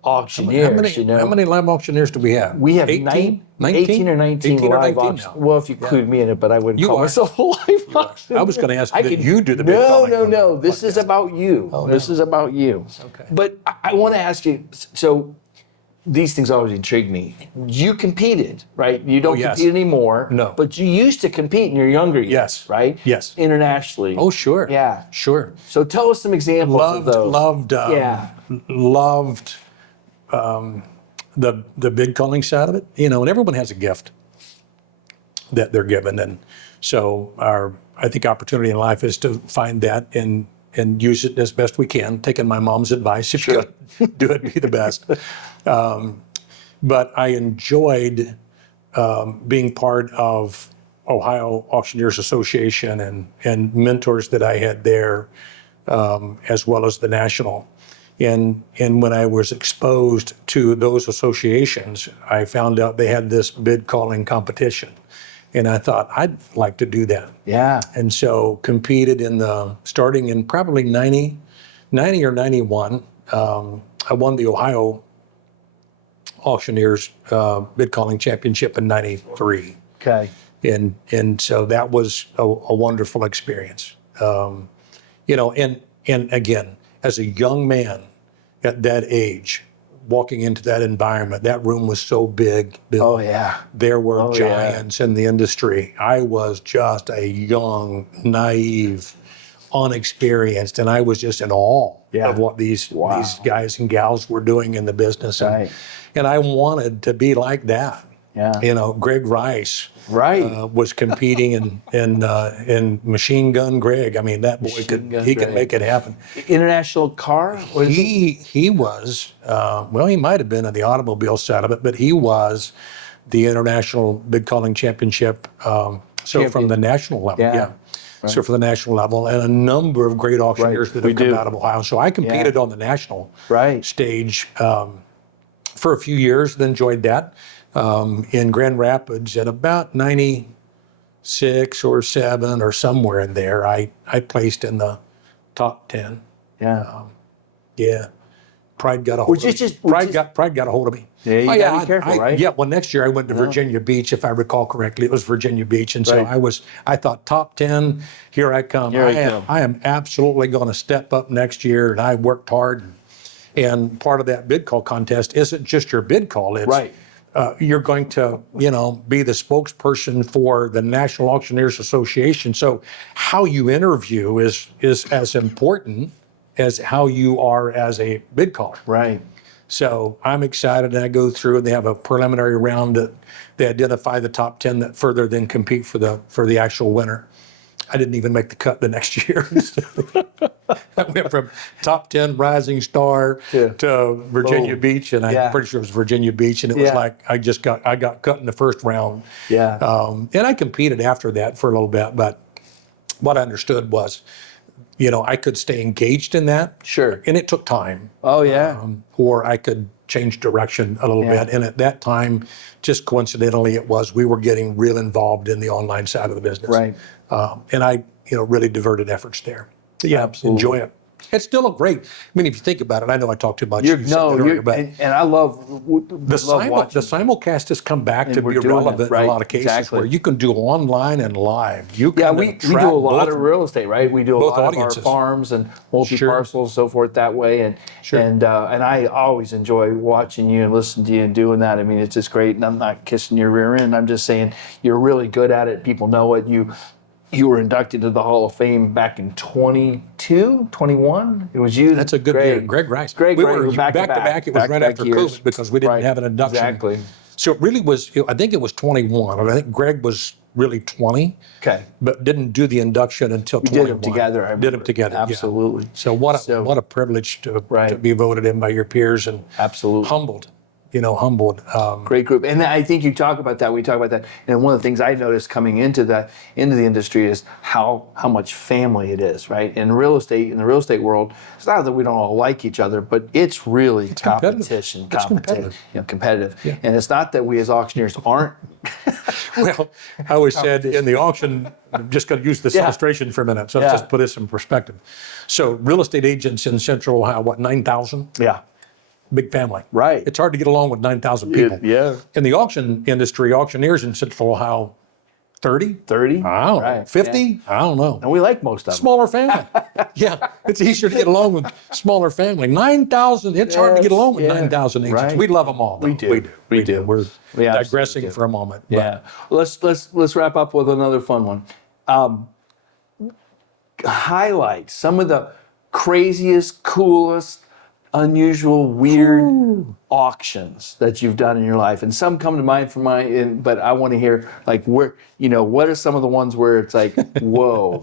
auctioneers. How many live auctioneers do we have? We have 18? 18 or 19 18 or live 19 auctions. now. Well, if you include me in it, but I wouldn't You call are. myself a live auctioneer. I was going to ask that you do the bid calling. No. This is about you. This is about you. Okay. But I want to ask you, so these things always intrigue me. You competed, right? You don't yes. compete anymore. No. But you used to compete in your younger years, Yes. right? Yes. Internationally. Oh, sure. Yeah. Sure. So tell us some examples of those. Loved the bid calling side of it. And everyone has a gift that they're given, and so I think opportunity in life is to find that and use it as best we can. Taking my mom's advice, if you could do it, be the best. But I enjoyed being part of Ohio Auctioneers Association and mentors that I had there, as well as the national. And when I was exposed to those associations, I found out they had this bid calling competition. And I thought, I'd like to do that. Yeah. And so competed starting in probably 90 or 91. I won the Ohio Auctioneers Bid Calling Championship in 93. Okay. And so that was a wonderful experience. And again, as a young man at that age, walking into that environment, that room was so big, Bill. Oh, yeah. There were giants in the industry. I was just a young, naive, unexperienced, and I was just in awe of what these guys and gals were doing in the business. Right. And I wanted to be like that. Yeah. Greg Rice Right. was competing in Machine Gun Greg. I mean, that boy could make it happen. International car? What is it? He was, he might have been in the automobile side of it, but he was the International Bid Calling Championship. So from the national level, Yeah. Right. So for the national level, and a number of great auctioneers that have come out of Ohio. So I competed on the national stage for a few years, then enjoyed that. in Grand Rapids at about 96 or 7 or somewhere in there. I placed in the top 10. Yeah. Yeah. Pride got a hold of me. Pride got a hold of me. Yeah, you gotta be careful, right? Yeah, well, next year I went to Virginia Beach, if I recall correctly. It was Virginia Beach. And so Right. I thought top 10, here I come. Here I come. I am absolutely going to step up next year. And I worked hard. And part of that bid call contest isn't just your bid call. It's Right. you're going to, be the spokesperson for the National Auctioneers Association. So how you interview is as important as how you are as a bid caller. Right. So I'm excited, and I go through, and they have a preliminary round that they identify the top 10 that further then compete for the actual winner. I didn't even make the cut the next year. I went from top 10 rising star to Virginia Beach, and I'm pretty sure it was Virginia Beach, and it was like I got cut in the first round. Yeah. And I competed after that for a little bit, but what I understood was, I could stay engaged in that. Sure. And it took time. Oh, yeah. Or I could change direction a little bit. And at that time, just coincidentally, we were getting real involved in the online side of the business. Right. And I, really diverted efforts there. So, yeah, Absolutely. enjoy it. It's still a great. I mean, if you think about it, I know I talked too much. And I love watching. The simulcast has come back to we're be doing relevant it, right, in a lot of cases exactly. where you can do online and live. You Yeah, can we do attract a lot both- of real estate, right? We do a both lot audiences. of our farms and multi-parcels, so forth that way. And and I always enjoy watching you and listening to you and doing that. I mean, it's just great. And I'm not kissing your rear end. I'm just saying you're really good at it. People know it. You were inducted to the Hall of Fame back in 22, 21. It was you. That's a good year. Greg Rice. Greg, we right, were back to back. It was right after years. COVID because we didn't have an induction. Exactly. So it really was, I think it was 21. I think Greg was really 20. Okay. But didn't do the induction until We 21. did them together. I Did them remember. together. Yeah. Absolutely. So what a privilege to be voted in by your peers and Absolutely. humbled. Humbled. Great group. And I think you talk about that. We talk about that. And one of the things I noticed coming into the industry is how much family it is, right? In the real estate world, it's not that we don't all like each other, but it's really competition. It's competitive. Competitive. Yeah. And it's not that we as auctioneers aren't. Well, I always said in the auction, I'm just going to use this illustration for a minute. So let's just put this in perspective. So real estate agents in Central Ohio, 9,000? Yeah. Big family. Right. It's hard to get along with 9,000 people. Yeah. In the auction industry, auctioneers in Central Ohio, 30? 30? I don't know. Right. 50? Yeah. I don't know. And we like most of them. Smaller family. Yeah, it's easier to get along with smaller family. 9,000, it's hard to get along with 9,000 agents. Right. We love them all. Though. We do. We do. We're We absolutely digressing do. for a moment. Yeah. Let's wrap up with another fun one. Highlight some of the craziest, coolest, unusual, weird auctions that you've done in your life, and some come to mind for but I want to hear what are some of the ones where it's like, whoa.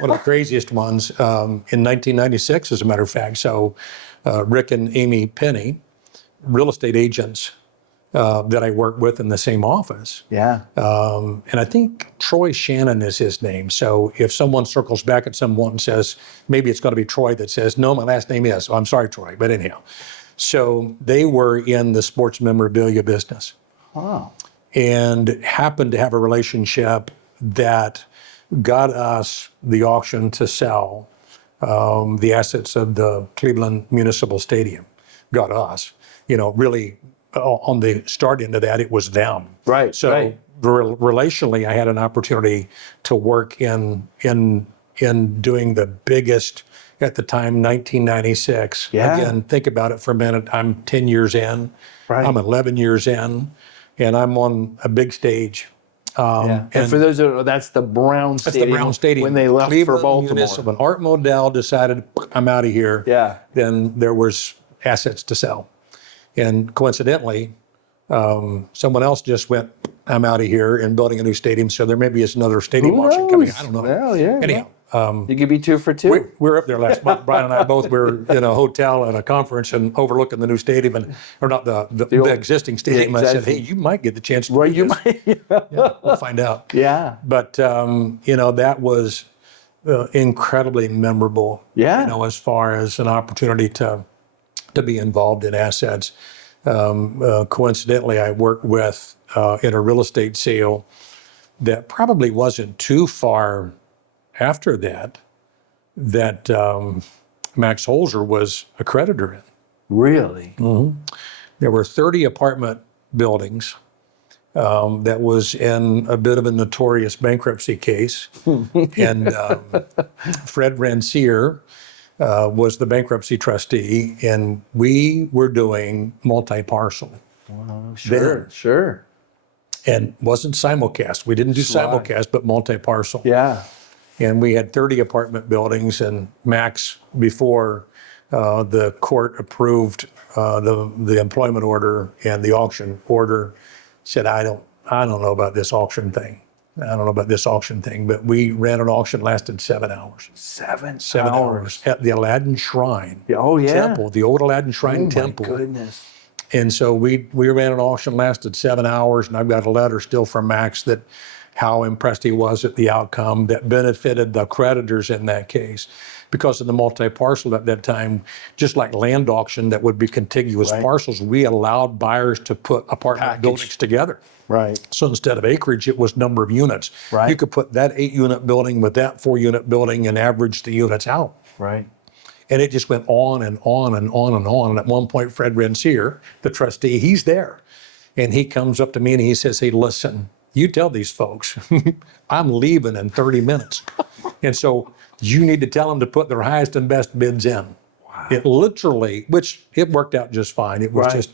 One of the craziest ones in 1996, as a matter of fact. So Rick and Amy Penny, real estate agents that I work with in the same office. Yeah. And I think Troy Shannon is his name. So if someone circles back at someone and says, maybe it's going to be Troy that says, no, my last name is. Oh, I'm sorry, Troy. But anyhow. So they were in the sports memorabilia business. Wow. And happened to have a relationship that got us the auction to sell the assets of the Cleveland Municipal Stadium. Got us. Really on the start end of that, it was them. Right. So right. Relationally, I had an opportunity to work in doing the biggest at the time, 1996. Yeah. Again, think about it for a minute. I'm 10 years in. Right. I'm 11 years in, and I'm on a big stage. And for those who that's the Brown Stadium. That's the Brown Stadium. When they left Cleveland for Baltimore. Municipal. Art Modell decided, I'm out of here. Yeah. Then there was assets to sell. And coincidentally, someone else just went, I'm out of here and building a new stadium. So there maybe is another stadium Who auction coming. knows? I don't know. Well, yeah. Anyhow. You could be 2 for 2. We were up there last month. Brian and I both were in a hotel at a conference and overlooking the new stadium, or not the existing stadium. I said, hey, you might get the chance to Well, do you this. might. Yeah, we'll find out. Yeah. But, that was incredibly memorable, Yeah. as far as an opportunity to be involved in assets. Coincidentally, I worked with in a real estate sale that probably wasn't too far after that, Max Holzer was a creditor in. Really? There were 30 apartment buildings that was in a bit of a notorious bankruptcy case. And Fred Rancière was the bankruptcy trustee, and we were doing multi-parcel. Wow, sure. And wasn't simulcast. We didn't do Right. simulcast, but multi-parcel. Yeah. And we had 30 apartment buildings, and Max, before the court approved the employment order and the auction order, said, I don't know about this auction thing. I don't know about this auction thing. But we ran an auction, lasted 7 hours. 7 7 hours at the Aladdin Shrine Oh, yeah. Temple, the old Aladdin Shrine Oh, Temple. my goodness. And so we ran an auction, lasted 7 hours, and I've got a letter still from Max that how impressed he was at the outcome that benefited the creditors in that case. Because of the multi-parcel at that time, just like land auction that would be contiguous Right. parcels, we allowed buyers to put apartment Package. buildings together. Right. So instead of acreage, it was number of units. Right. You could put that 8-unit building with that 4-unit building and average the units out. Right. And it just went on and on and on and on. And at one point, Fred Rancière, the trustee, he's there. And he comes up to me and he says, hey, listen, you tell these folks, I'm leaving in 30 minutes. And so you need to tell them to put their highest and best bids in. Wow. It literally, which it worked out just fine. It was Right.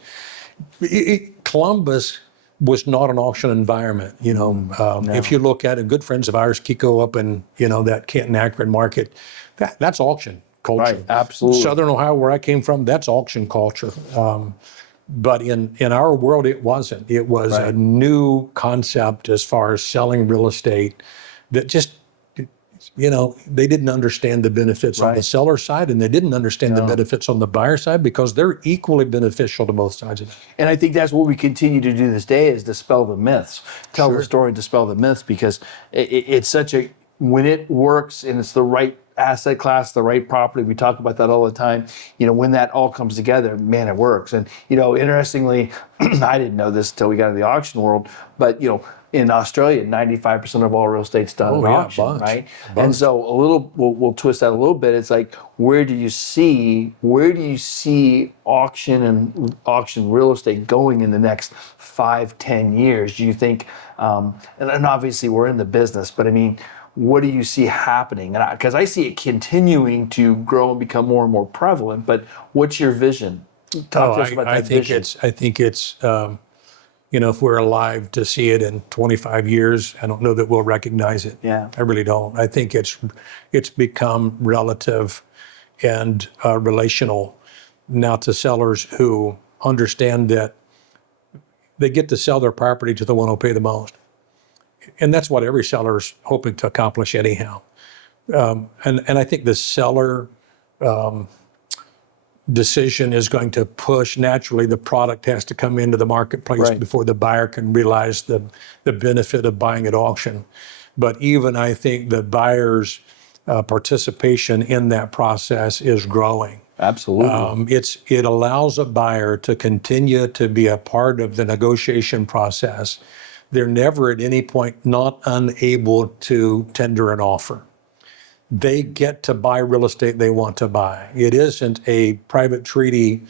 just, Columbus was not an auction environment. If you look at it, good friends of ours, Kiko up in, that Canton Akron market, that's auction culture. Right, absolutely. Southern Ohio, where I came from, that's auction culture. But in our world, it wasn't. It was a Right. new concept as far as selling real estate that just, they didn't understand the benefits on the Right. seller side, and they didn't understand the benefits on the buyer side, because they're equally beneficial to both sides of it. And I think that's what we continue to do this day is dispel the myths, tell the Sure. story, dispel the myths, because it's such a, when it works and it's the right asset class, the right property, we talk about that all the time, when that all comes together, man, it works. And, interestingly, I didn't know this until we got into the auction world, but, in Australia, 95% of all real estate's done at auction, bunch. right? A bunch. And so we'll twist that a little bit. It's like, where do you see auction and auction real estate going in the next 5-10 years? Do you think, and obviously we're in the business, but I mean, what do you see happening? Because I see it continuing to grow and become more and more prevalent, but what's your vision? Talk to us about that vision. I think it's, if we're alive to see it in 25 years, I don't know that we'll recognize it. Yeah. I really don't. I think it's become relative and relational now to sellers who understand that they get to sell their property to the one who'll pay the most. And that's what every seller's hoping to accomplish anyhow. And I think the seller decision is going to push, naturally, the product has to come into the marketplace Right. before the buyer can realize the benefit of buying at auction. But even I think the buyer's participation in that process is growing. Absolutely. It allows a buyer to continue to be a part of the negotiation process. They're never at any point not unable to tender an offer. They get to buy real estate they want to buy. It isn't a private treaty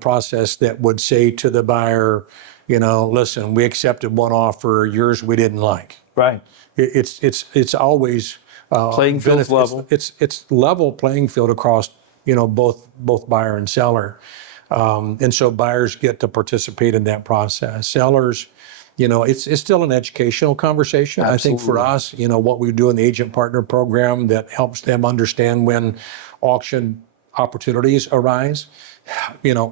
process that would say to the buyer, listen, we accepted one offer, yours we didn't like. Right. It's always Playing field's level. It's level playing field across both buyer and seller, and so buyers get to participate in that process. Sellers, it's still an educational conversation. Absolutely. I think for us, what we do in the agent partner program that helps them understand when auction opportunities arise,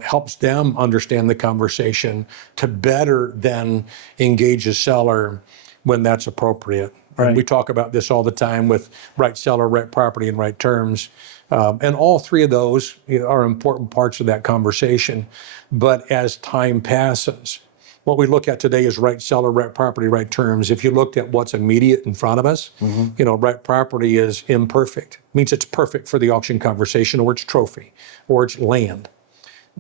helps them understand the conversation to better then engage a seller when that's appropriate. Right. And we talk about this all the time with right seller, right property, and right terms. And all three of those are important parts of that conversation. But as time passes, what we look at today is right seller, right property, right terms. If you looked at what's immediate in front of us, right property is imperfect. It means it's perfect for the auction conversation, or it's trophy, or it's land.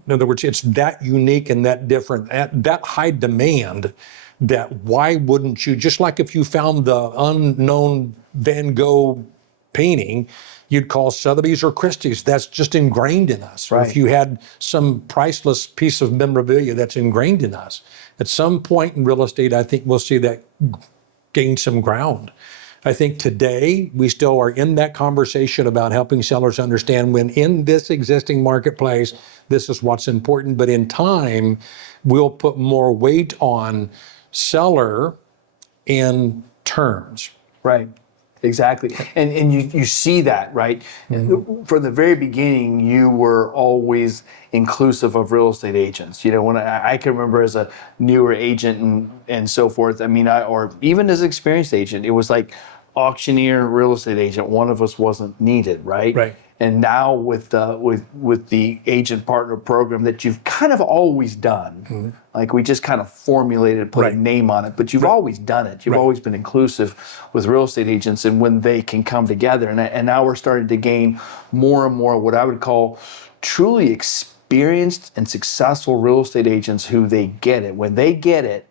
In other words, it's that unique and that different, that high demand, that why wouldn't you, just like if you found the unknown Van Gogh painting, you'd call Sotheby's or Christie's. That's just ingrained in us. Or if you had some priceless piece of memorabilia, that's ingrained in us. At some point in real estate, I think we'll see that gain some ground. I think today we still are in that conversation about helping sellers understand when in this existing marketplace, this is what's important. But in time, we'll put more weight on seller and terms. Right. Exactly. And you see that, right? From the very beginning, you were always inclusive of real estate agents. You know, when I can remember as a newer agent and so forth, I mean, or even as an experienced agent, it was like auctioneer, real estate agent, one of us wasn't needed, right? Right. And now with the agent partner program that you've kind of always done, like we just kind of formulated, put a name on it, but you've always done it. You've always been inclusive with real estate agents, and when they can come together, and now we're starting to gain more and more what I would call truly experienced and successful real estate agents who they get it. When they get it,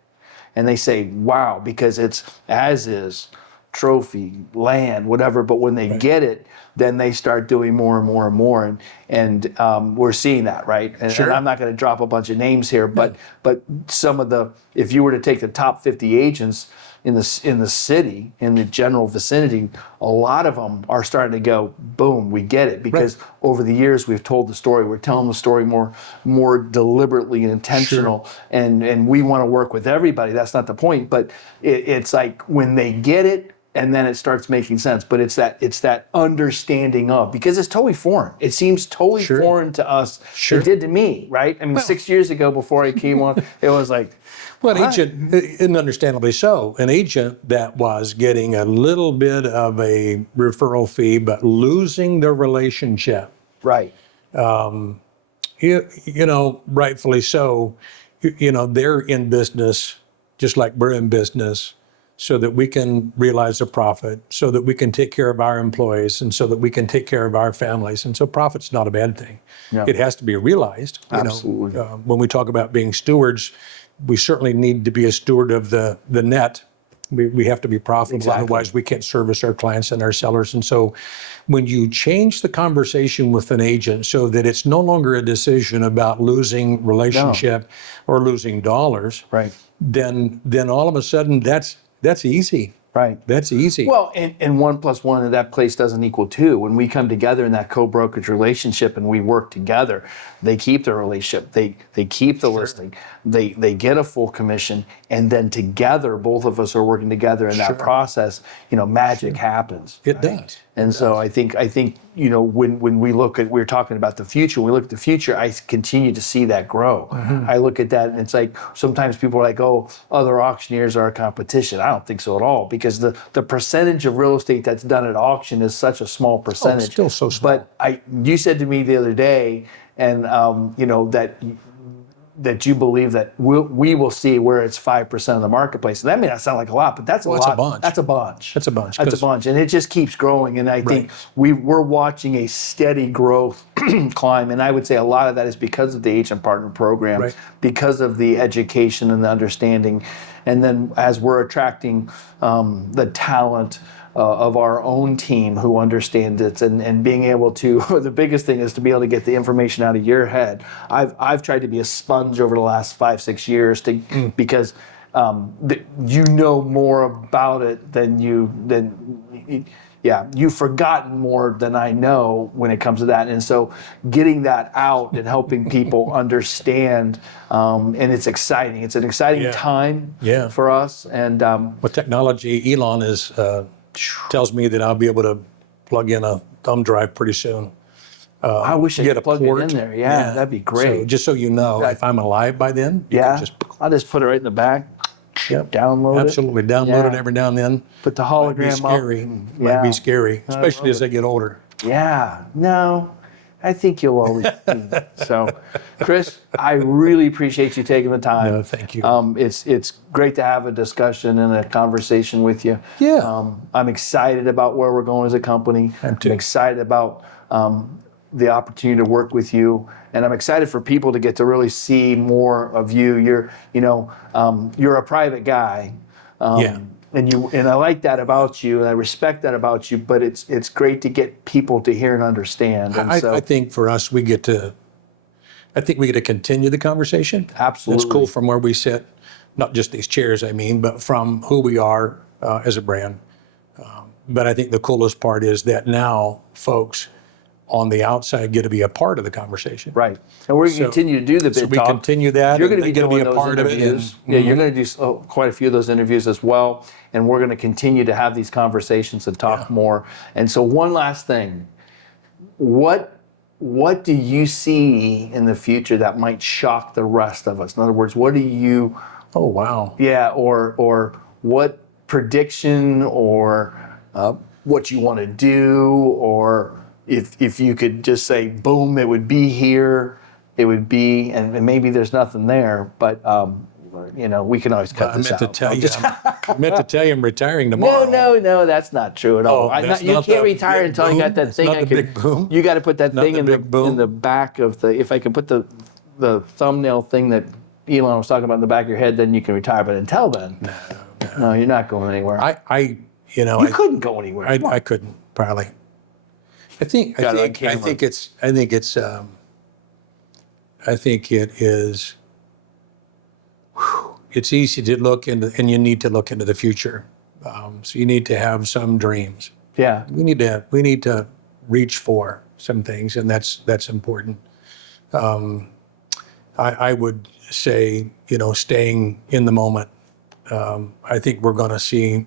and they say, "Wow," because it's as is. Trophy, land, whatever, but when they get it, then they start doing more and more and more, and we're seeing that, right? And I'm not going to drop a bunch of names here, but some of the, if you were to take the top 50 agents in the city, in the general vicinity, a lot of them are starting to go, boom, we get it, because over the years we've told the story, we're telling the story more deliberately and intentional, and we want to work with everybody. That's not the point, but it's like when they get it, and then it starts making sense. But it's that understanding of, because it's totally foreign. It seems totally foreign to us. It did to me, right? I mean, 6 years ago before I came on, it was like, well, an agent, and understandably so, an agent that was getting a little bit of a referral fee, but losing the relationship. Right. You know, rightfully so. You know, they're in business just like we're in business, so that we can realize a profit, so that we can take care of our employees, and so that we can take care of our families. And so profit's not a bad thing. Yeah. It has to be realized. Absolutely. When we talk about being stewards, we certainly need to be a steward of the net. We have to be profitable, otherwise we can't service our clients and our sellers. And so when you change the conversation with an agent so that it's no longer a decision about losing relationship or losing dollars, then all of a sudden that's easy. Right. That's easy. Well, and 1 + 1 in that place doesn't equal 2. When we come together in that co-brokerage relationship and we work together, they keep the relationship. They keep the listing. They get a full commission, and then together, both of us are working together in that process. You know, magic happens. It does. And so I think you know, when we look at, we're talking about the future. When we look at the future, I continue to see that grow. I look at that, and it's like sometimes people are like, "Oh, other auctioneers are a competition." I don't think so at all, because the percentage of real estate that's done at auction is such a small percentage. Still so small. But you said to me the other day, and you know, that you believe that we will see where it's 5% of the marketplace. And that may not sound like a lot, but that's a lot. That's a bunch. That's a bunch. That's a bunch. That's a bunch. And it just keeps growing. And I think we're watching a steady growth climb. And I would say a lot of that is because of the agent partner program, because of the education and the understanding. And then as we're attracting the talent of our own team who understand it, and being able to, the biggest thing is to be able to get the information out of your head. I've tried to be a sponge over the last 5-6 years because you know more about it than you've forgotten more than I know when it comes to that. And so getting that out and helping people understand, and it's exciting. It's an exciting time for us. And with technology, Elon is tells me that I'll be able to plug in a thumb drive pretty soon. I wish I could plug it in there. Yeah, that'd be great. So just so you know, if I'm alive by then, I'll just put it right in the back. Download it. Absolutely, download it every now and then. Put the hologram Might be scary, especially as they get older. Yeah, no, I think you'll always be. So, Chris, I really appreciate you taking the time. No, thank you. It's great to have a discussion and a conversation with you. Yeah. I'm excited about where we're going as a company. I'm too. excited about the opportunity to work with you, and I'm excited for people to get to really see more of you. You're a private guy. Yeah. And I like that about you, and I respect that about you. But it's great to get people to hear and understand. And I think for us, we get to continue the conversation. Absolutely. That's cool from where we sit, not just these chairs, I mean, but from who we are as a brand. But I think the coolest part is that now folks on the outside get to be a part of the conversation. Right. And we're going to continue to do the bid So we talk. continue that. You're going to and be they get doing to be a those part of it. interviews. Yeah, you're going to do quite a few of those interviews as well. And we're going to continue to have these conversations and talk more. And so one last thing. What do you see in the future that might shock the rest of us? In other words, what do you... Oh, wow. Yeah, or what prediction or what you want to do, or if you could just say, boom, it would be here, it would be, and maybe there's nothing there, but we can always cut this out. I meant to tell you I'm retiring tomorrow. No, that's not true at all. You can't retire until you got that thing. Not the big boom. You got to put that thing in boom. the back of the. If I can put the thumbnail thing that Elon was talking about in the back of your head, then you can retire. But until then, no, you're not going anywhere. You couldn't go anywhere. I couldn't probably. I think it is. It's easy to look into, and you need to look into the future. So you need to have some dreams. Yeah. We need to reach for some things, and that's important. I would say, staying in the moment. I think we're going to see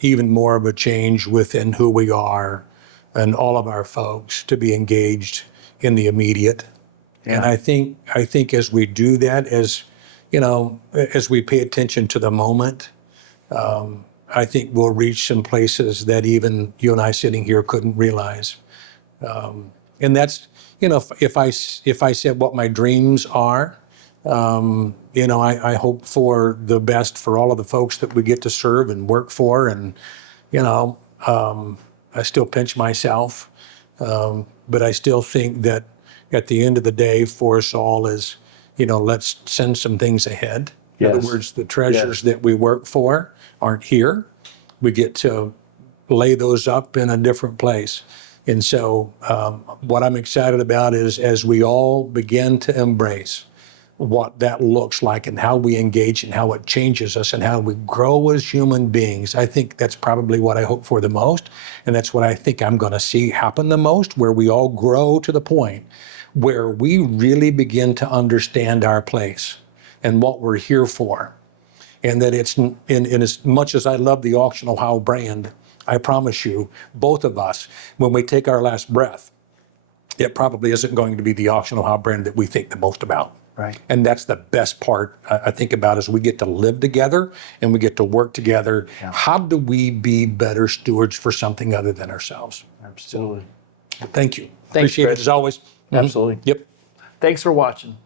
even more of a change within who we are and all of our folks to be engaged in the immediate. Yeah. And I think as we do that, as we pay attention to the moment, I think we'll reach some places that even you and I sitting here couldn't realize. And that's, if I said what my dreams are, I hope for the best for all of the folks that we get to serve and work for. And, I still pinch myself. But I still think that at the end of the day for us all is, let's send some things ahead. Yes. In other words, the treasures that we work for aren't here. We get to lay those up in a different place. And so what I'm excited about is as we all begin to embrace what that looks like and how we engage and how it changes us and how we grow as human beings, I think that's probably what I hope for the most. And that's what I think I'm going to see happen the most, where we all grow to the point where we really begin to understand our place and what we're here for. And that it's, in as much as I love the Auction Ohio brand, I promise you, both of us, when we take our last breath, it probably isn't going to be the Auction Ohio brand that we think the most about. Right. And that's the best part I think about, is we get to live together and we get to work together. Yeah. How do we be better stewards for something other than ourselves? Absolutely. Thank you. Thanks, Appreciate Chris. it as always. Absolutely. Yep. Thanks for watching.